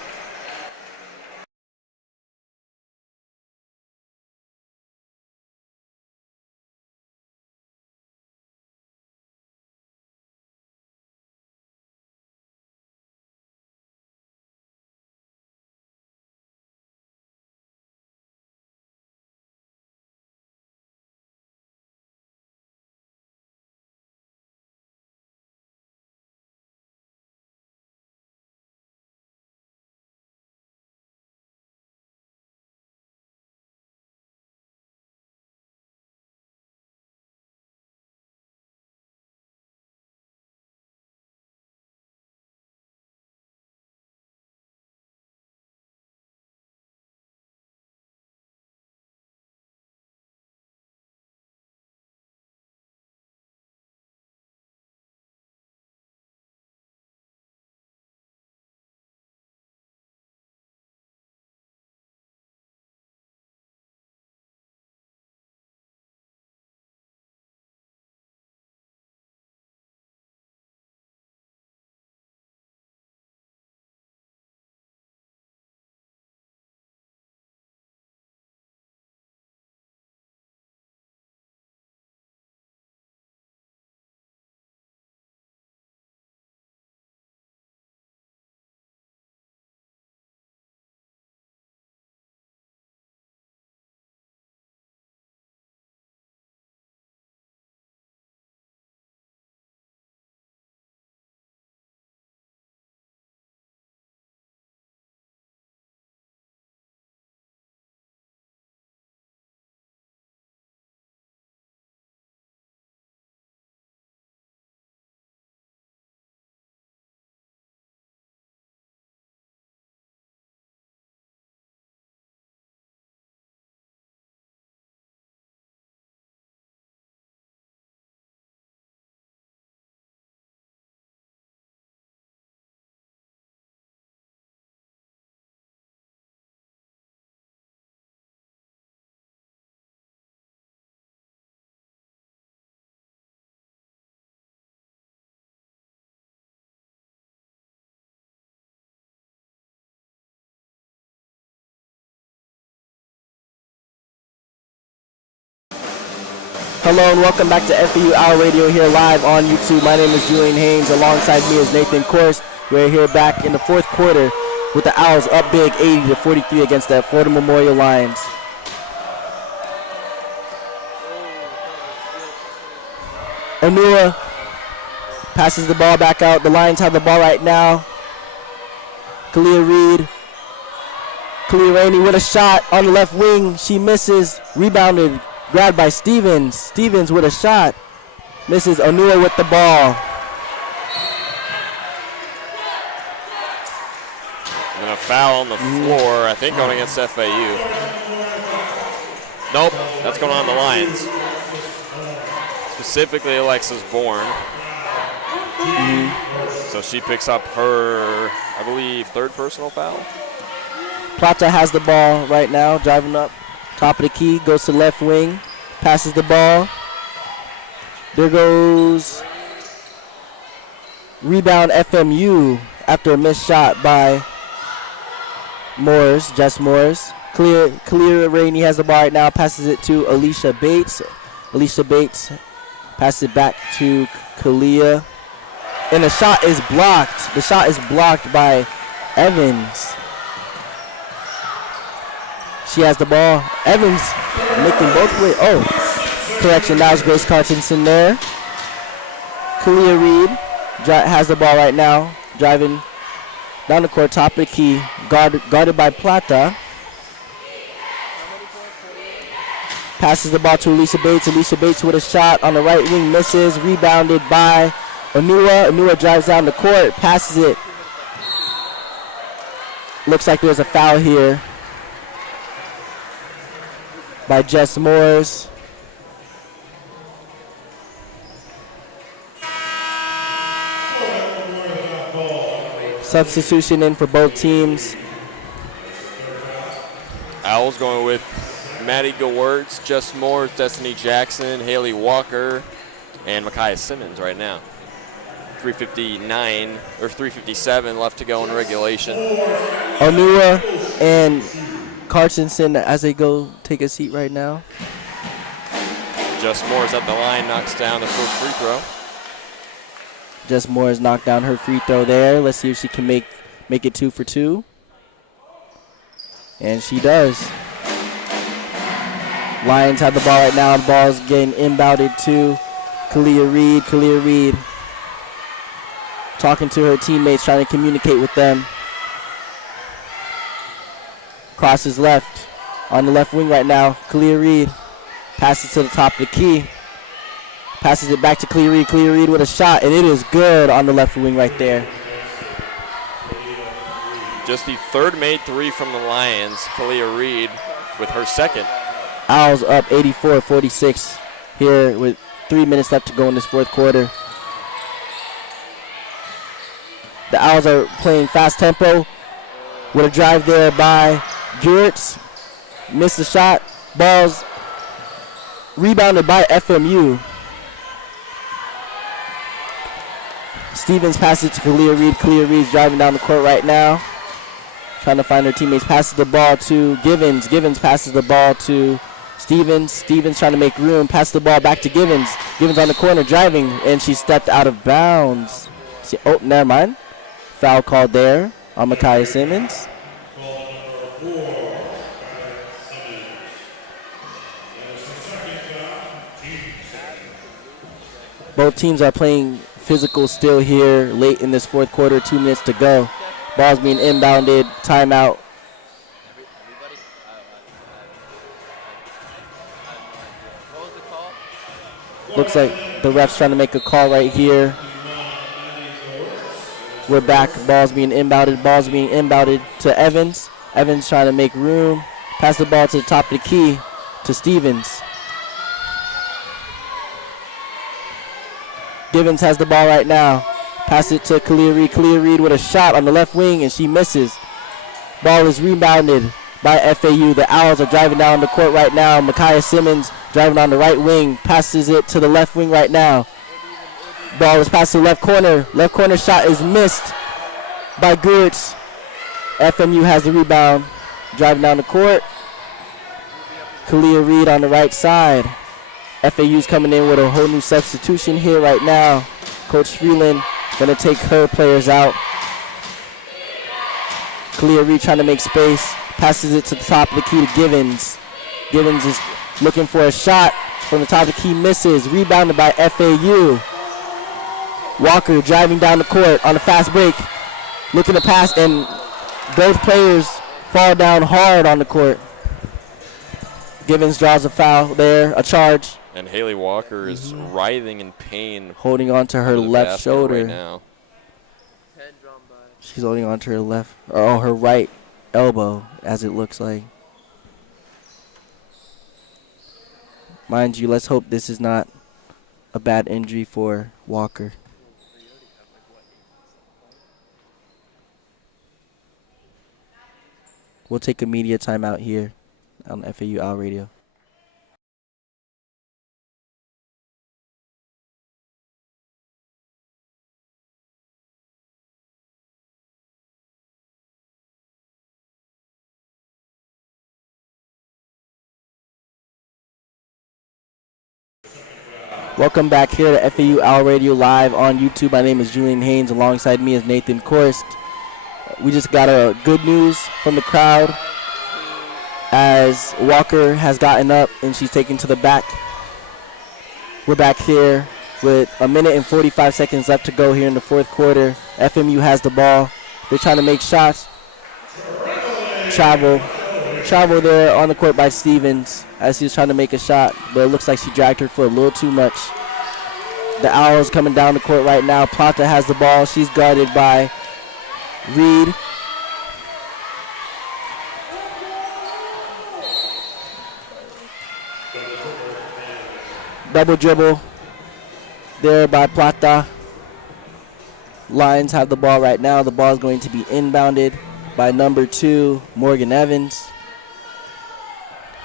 Hello and welcome back to FAU Owl Radio here live on YouTube. My name is Julian Haynes. Alongside me is Nathan Korst. We're here back in the fourth quarter. with the Owls up big 80-43 against the Florida Memorial Lions. Onua passes the ball back out. The Lions have the ball right now. Kalia Reed. Kalia Rainey with a shot on the left wing. She misses. Rebounded. Grabbed by Stevens. Stevens with a shot. Misses. Onua with the ball. And a foul on the floor, I think going against FAU. Nope, that's going on the Lions. Specifically Alexis Bourne. So she picks up her, I believe, third personal foul. Plata has the ball right now, driving up. Top of the key, goes to left wing, passes the ball. There goes rebound FMU after a missed shot by Moores, Jess Moores. Clear Rainey has the ball right now, passes it to Alicia Bates. Alicia Bates passes it back to Kalia. And the shot is blocked. The shot is blocked by Evans. She has the ball. Evans making both ways. Oh, correction. That was Grace Cartenson there. Kalia Reed has the ball right now. Driving down the court, top of the key. Guarded by Plata. Passes the ball to Alicia Bates. Alicia Bates with a shot on the right wing. Misses. Rebounded by Onua. Onua drives down the court. Passes it. Looks like there's a foul here by Jess Moores. Substitution in for both teams. Owls going with Maddie Gewertz, Jess Moores, Destiny Jackson, Haley Walker, and Micaiah Simmons right now. 3:59 or 3:57 left to go in regulation. Onua and Carstenson as they go take a seat right now. Jess Moores at the line, knocks down the first free throw. Jess Moores knocked down her free throw there. Let's see if she can make it 2 for 2. And she does. Lions have the ball right now. The ball is getting inbounded to Kalia Reed. Kalia Reed talking to her teammates, trying to communicate with them. Crosses left on the left wing right now. Kalia Reed passes to the top of the key. Passes it back to Kalia Reed. Kalia Reed with a shot, and it is good on the left wing right there. Just the third made three from the Lions. Kalia Reed with her second. Owls up 84-46 here with 3 minutes left to go in this fourth quarter. The Owls are playing fast tempo with a drive there by Gewertz. Missed the shot. Ball's rebounded by FMU. Stevens passes it to Kalia Reed. Kalia Reed's driving down the court right now, trying to find her teammates. Passes the ball to Givens. Givens passes the ball to Stevens. Stevens trying to make room. Passes the ball back to Givens. Givens on the corner driving, and she stepped out of bounds. Oh, never mind. Foul called there on Micaiah Simmons. Both teams are playing physical still here late in this fourth quarter. 2 minutes to go. Ball's being inbounded. Timeout. Looks like the ref's trying to make a call right here. We're back. Ball's being inbounded. Ball's being inbounded to Evans. Evans trying to make room. Pass the ball to the top of the key to Stevens. Givens has the ball right now. Pass it to Kalia Reed. Kalia Reed with a shot on the left wing, and she misses. Ball is rebounded by FAU. The Owls are driving down the court right now. Micaiah Simmons driving on the right wing. Passes it to the left wing right now. Ball is passed to the left corner. Left corner shot is missed by Gewertz. FMU has the rebound. Driving down the court. Kalia Reed on the right side. FAU's coming in with a whole new substitution here right now. Coach Freeland going to take her players out. Kalia Reed trying to make space. Passes it to the top of the key to Givens. Givens is looking for a shot from the top of the key. Misses. Rebounded by FAU. Walker driving down the court on a fast break. Looking to pass, and both players fall down hard on the court. Givens draws a foul there, a charge. And Haley Walker is writhing in pain. Holding on to her left shoulder. Right now. She's holding on to her right elbow, as it looks like. Mind you, let's hope this is not a bad injury for Walker. We'll take a media timeout here on FAU Owl Radio. Welcome back here to FAU Owl Radio Live on YouTube. My name is Julian Haynes. Alongside me is Nathan Korst. We just got a good news from the crowd as Walker has gotten up and she's taken to the back. We're back here with a minute and 45 seconds left to go here in the fourth quarter. FMU has the ball. They're trying to make shots. Travel there on the court by Stevens as he's trying to make a shot, but it looks like she dragged her foot a little too much. The Owls coming down the court right now. Plata has the ball. She's guarded by Reed. Double dribble there by Plata. Lions have the ball right now. The ball is going to be inbounded by number 2, Morgan Evans.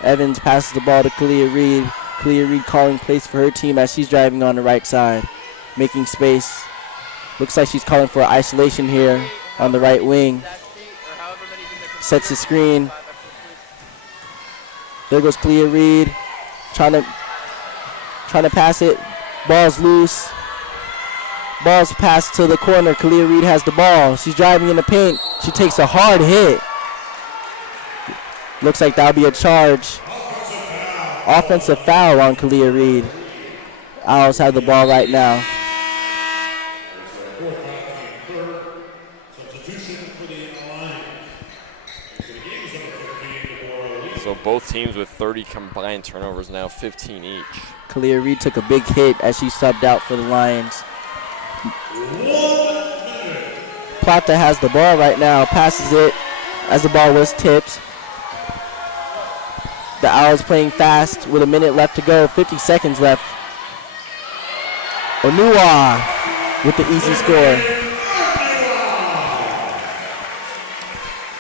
Evans passes the ball to Kalia Reed. Kalia Reed calling plays for her team as she's driving on the right side, making space. Looks like she's calling for isolation here on the right wing. Sets the screen. There goes Kalia Reed, trying to pass it. Ball's loose. Ball's passed to the corner. Kalia Reed has the ball. She's driving in the paint. She takes a hard hit. Looks like that'll be a charge. Offensive foul on Kalia Reed. Owls have the ball right now. So both teams with 30 combined turnovers now, 15 each. Kalia Reed took a big hit as she subbed out for the Lions. Plata has the ball right now, passes it as the ball was tipped. The Owls playing fast with a minute left to go, 50 seconds left. Onua with the easy score.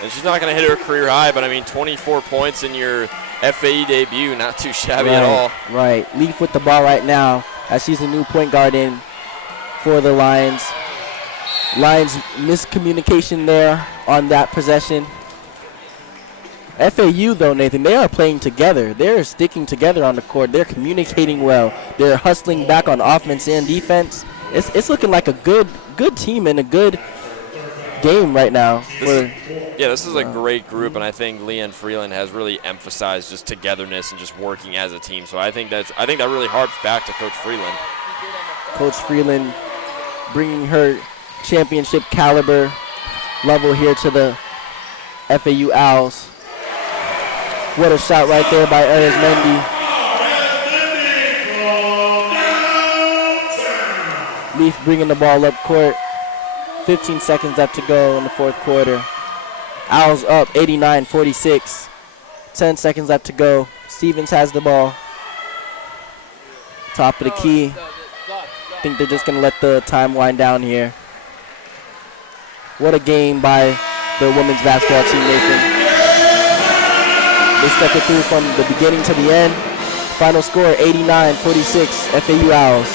And she's not going to hit her career high, but I mean 24 points in your FAE debut, not too shabby at all. Right, Leaf with the ball right now as she's a new point guard in for the Lions. Lions miscommunication there on that possession. FAU though, Nathan, they are playing together. They're sticking together on the court. They're communicating well. They're hustling back on offense and defense. It's looking like a good team and a good game right now. This is a great group, and I think Leanne Freeland has really emphasized just togetherness and just working as a team. So I think that really harps back to Coach Freeland. Coach Freeland bringing her championship caliber level here to the FAU Owls. What a shot right there by Arizmendi. Leaf bringing the ball up court. 15 seconds left to go in the fourth quarter. Owls up 89-46. 10 seconds left to go. Stevens has the ball. Top of the key. I think they're just going to let the time wind down here. What a game by the women's basketball team, Nathan. They stuck it through from the beginning to the end. Final score 89-46, FAU Owls.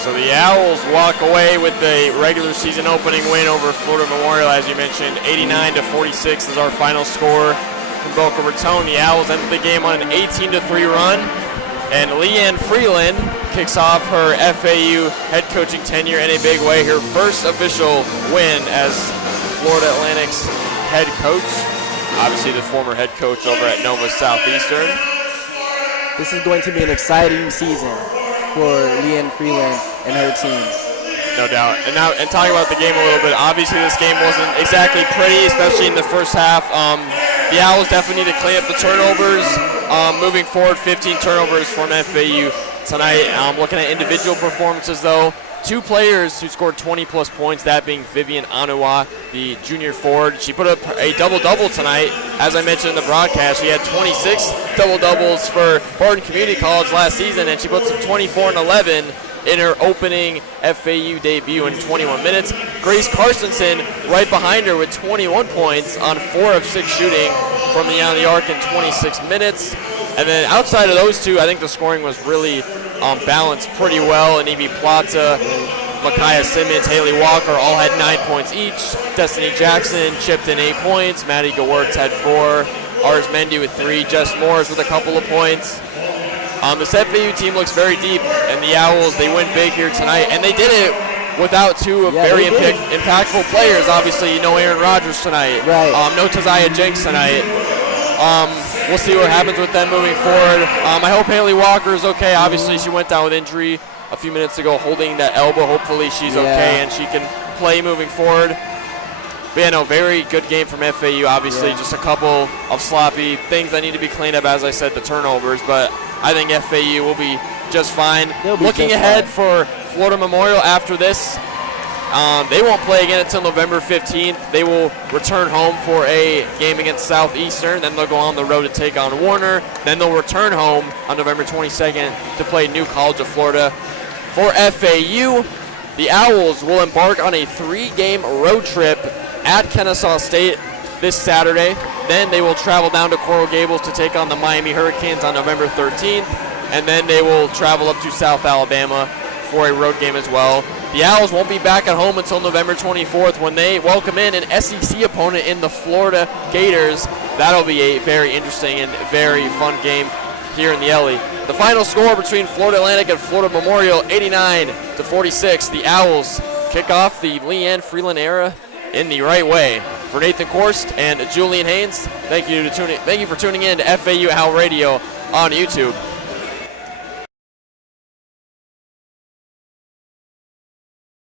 So the Owls walk away with the regular season opening win over Florida Memorial, as you mentioned. 89-46 is our final score from Boca Raton. The Owls ended the game on an 18-3 run. And Leanne Freeland kicks off her FAU head coaching tenure in a big way. Her first official win as Florida Atlantic's head coach, obviously the former head coach over at Nova Southeastern. This is going to be an exciting season for Leanne Freeland and her team. No doubt. And now, and talking about the game a little bit, obviously this game wasn't exactly pretty, especially in the first half. The Owls definitely need to clean up the turnovers. Moving forward, 15 turnovers from FAU tonight. Looking at individual performances, though, 2 players who scored 20-plus points, that being Vivian Anuwa, the junior forward. She put up a double-double tonight. As I mentioned in the broadcast, she had 26 double-doubles for Barton Community College last season, and she puts up 24 and 11 in her opening FAU debut in 21 minutes. Grace Carstensen right behind her with 21 points on 4 of 6 shooting from beyond the arc in 26 minutes. And then outside of those two, I think the scoring was really balanced pretty well. And Evie Plata, Micaiah Simmons, Haley Walker all had 9 points each. Destiny Jackson chipped in 8 points. Maddie Gewertz had 4. Ars Mendy with 3. Jess Morris with a couple of points. This FAU team looks very deep, and the Owls, they win big here tonight. And they did it without 2 very impactful players. Obviously, you know Aaron Rodgers tonight. Right. No Taziah Jenks tonight. We'll see what happens with them moving forward. I hope Haley Walker is okay. Obviously, she went down with injury a few minutes ago, holding that elbow. Hopefully she's okay and she can play moving forward. But yeah, no, very good game from FAU. Obviously, just a couple of sloppy things that need to be cleaned up. As I said, the turnovers. But I think FAU will be just fine. Looking ahead for Florida Memorial after this, they won't play again until November 15th. They will return home for a game against Southeastern. Then they'll go on the road to take on Warner. Then they'll return home on November 22nd to play New College of Florida. For FAU, the Owls will embark on a 3-game road trip at Kennesaw State this Saturday. Then they will travel down to Coral Gables to take on the Miami Hurricanes on November 13th. And then they will travel up to South Alabama for a road game as well. The Owls won't be back at home until November 24th when they welcome in an SEC opponent in the Florida Gators. That'll be a very interesting and very fun game here in the Ellie. The final score between Florida Atlantic and Florida Memorial, 89-46. The Owls kick off the Leanne Freeland era in the right way. For Nathan Korst and Julian Haynes, thank you for tuning in to FAU Owl Radio on YouTube.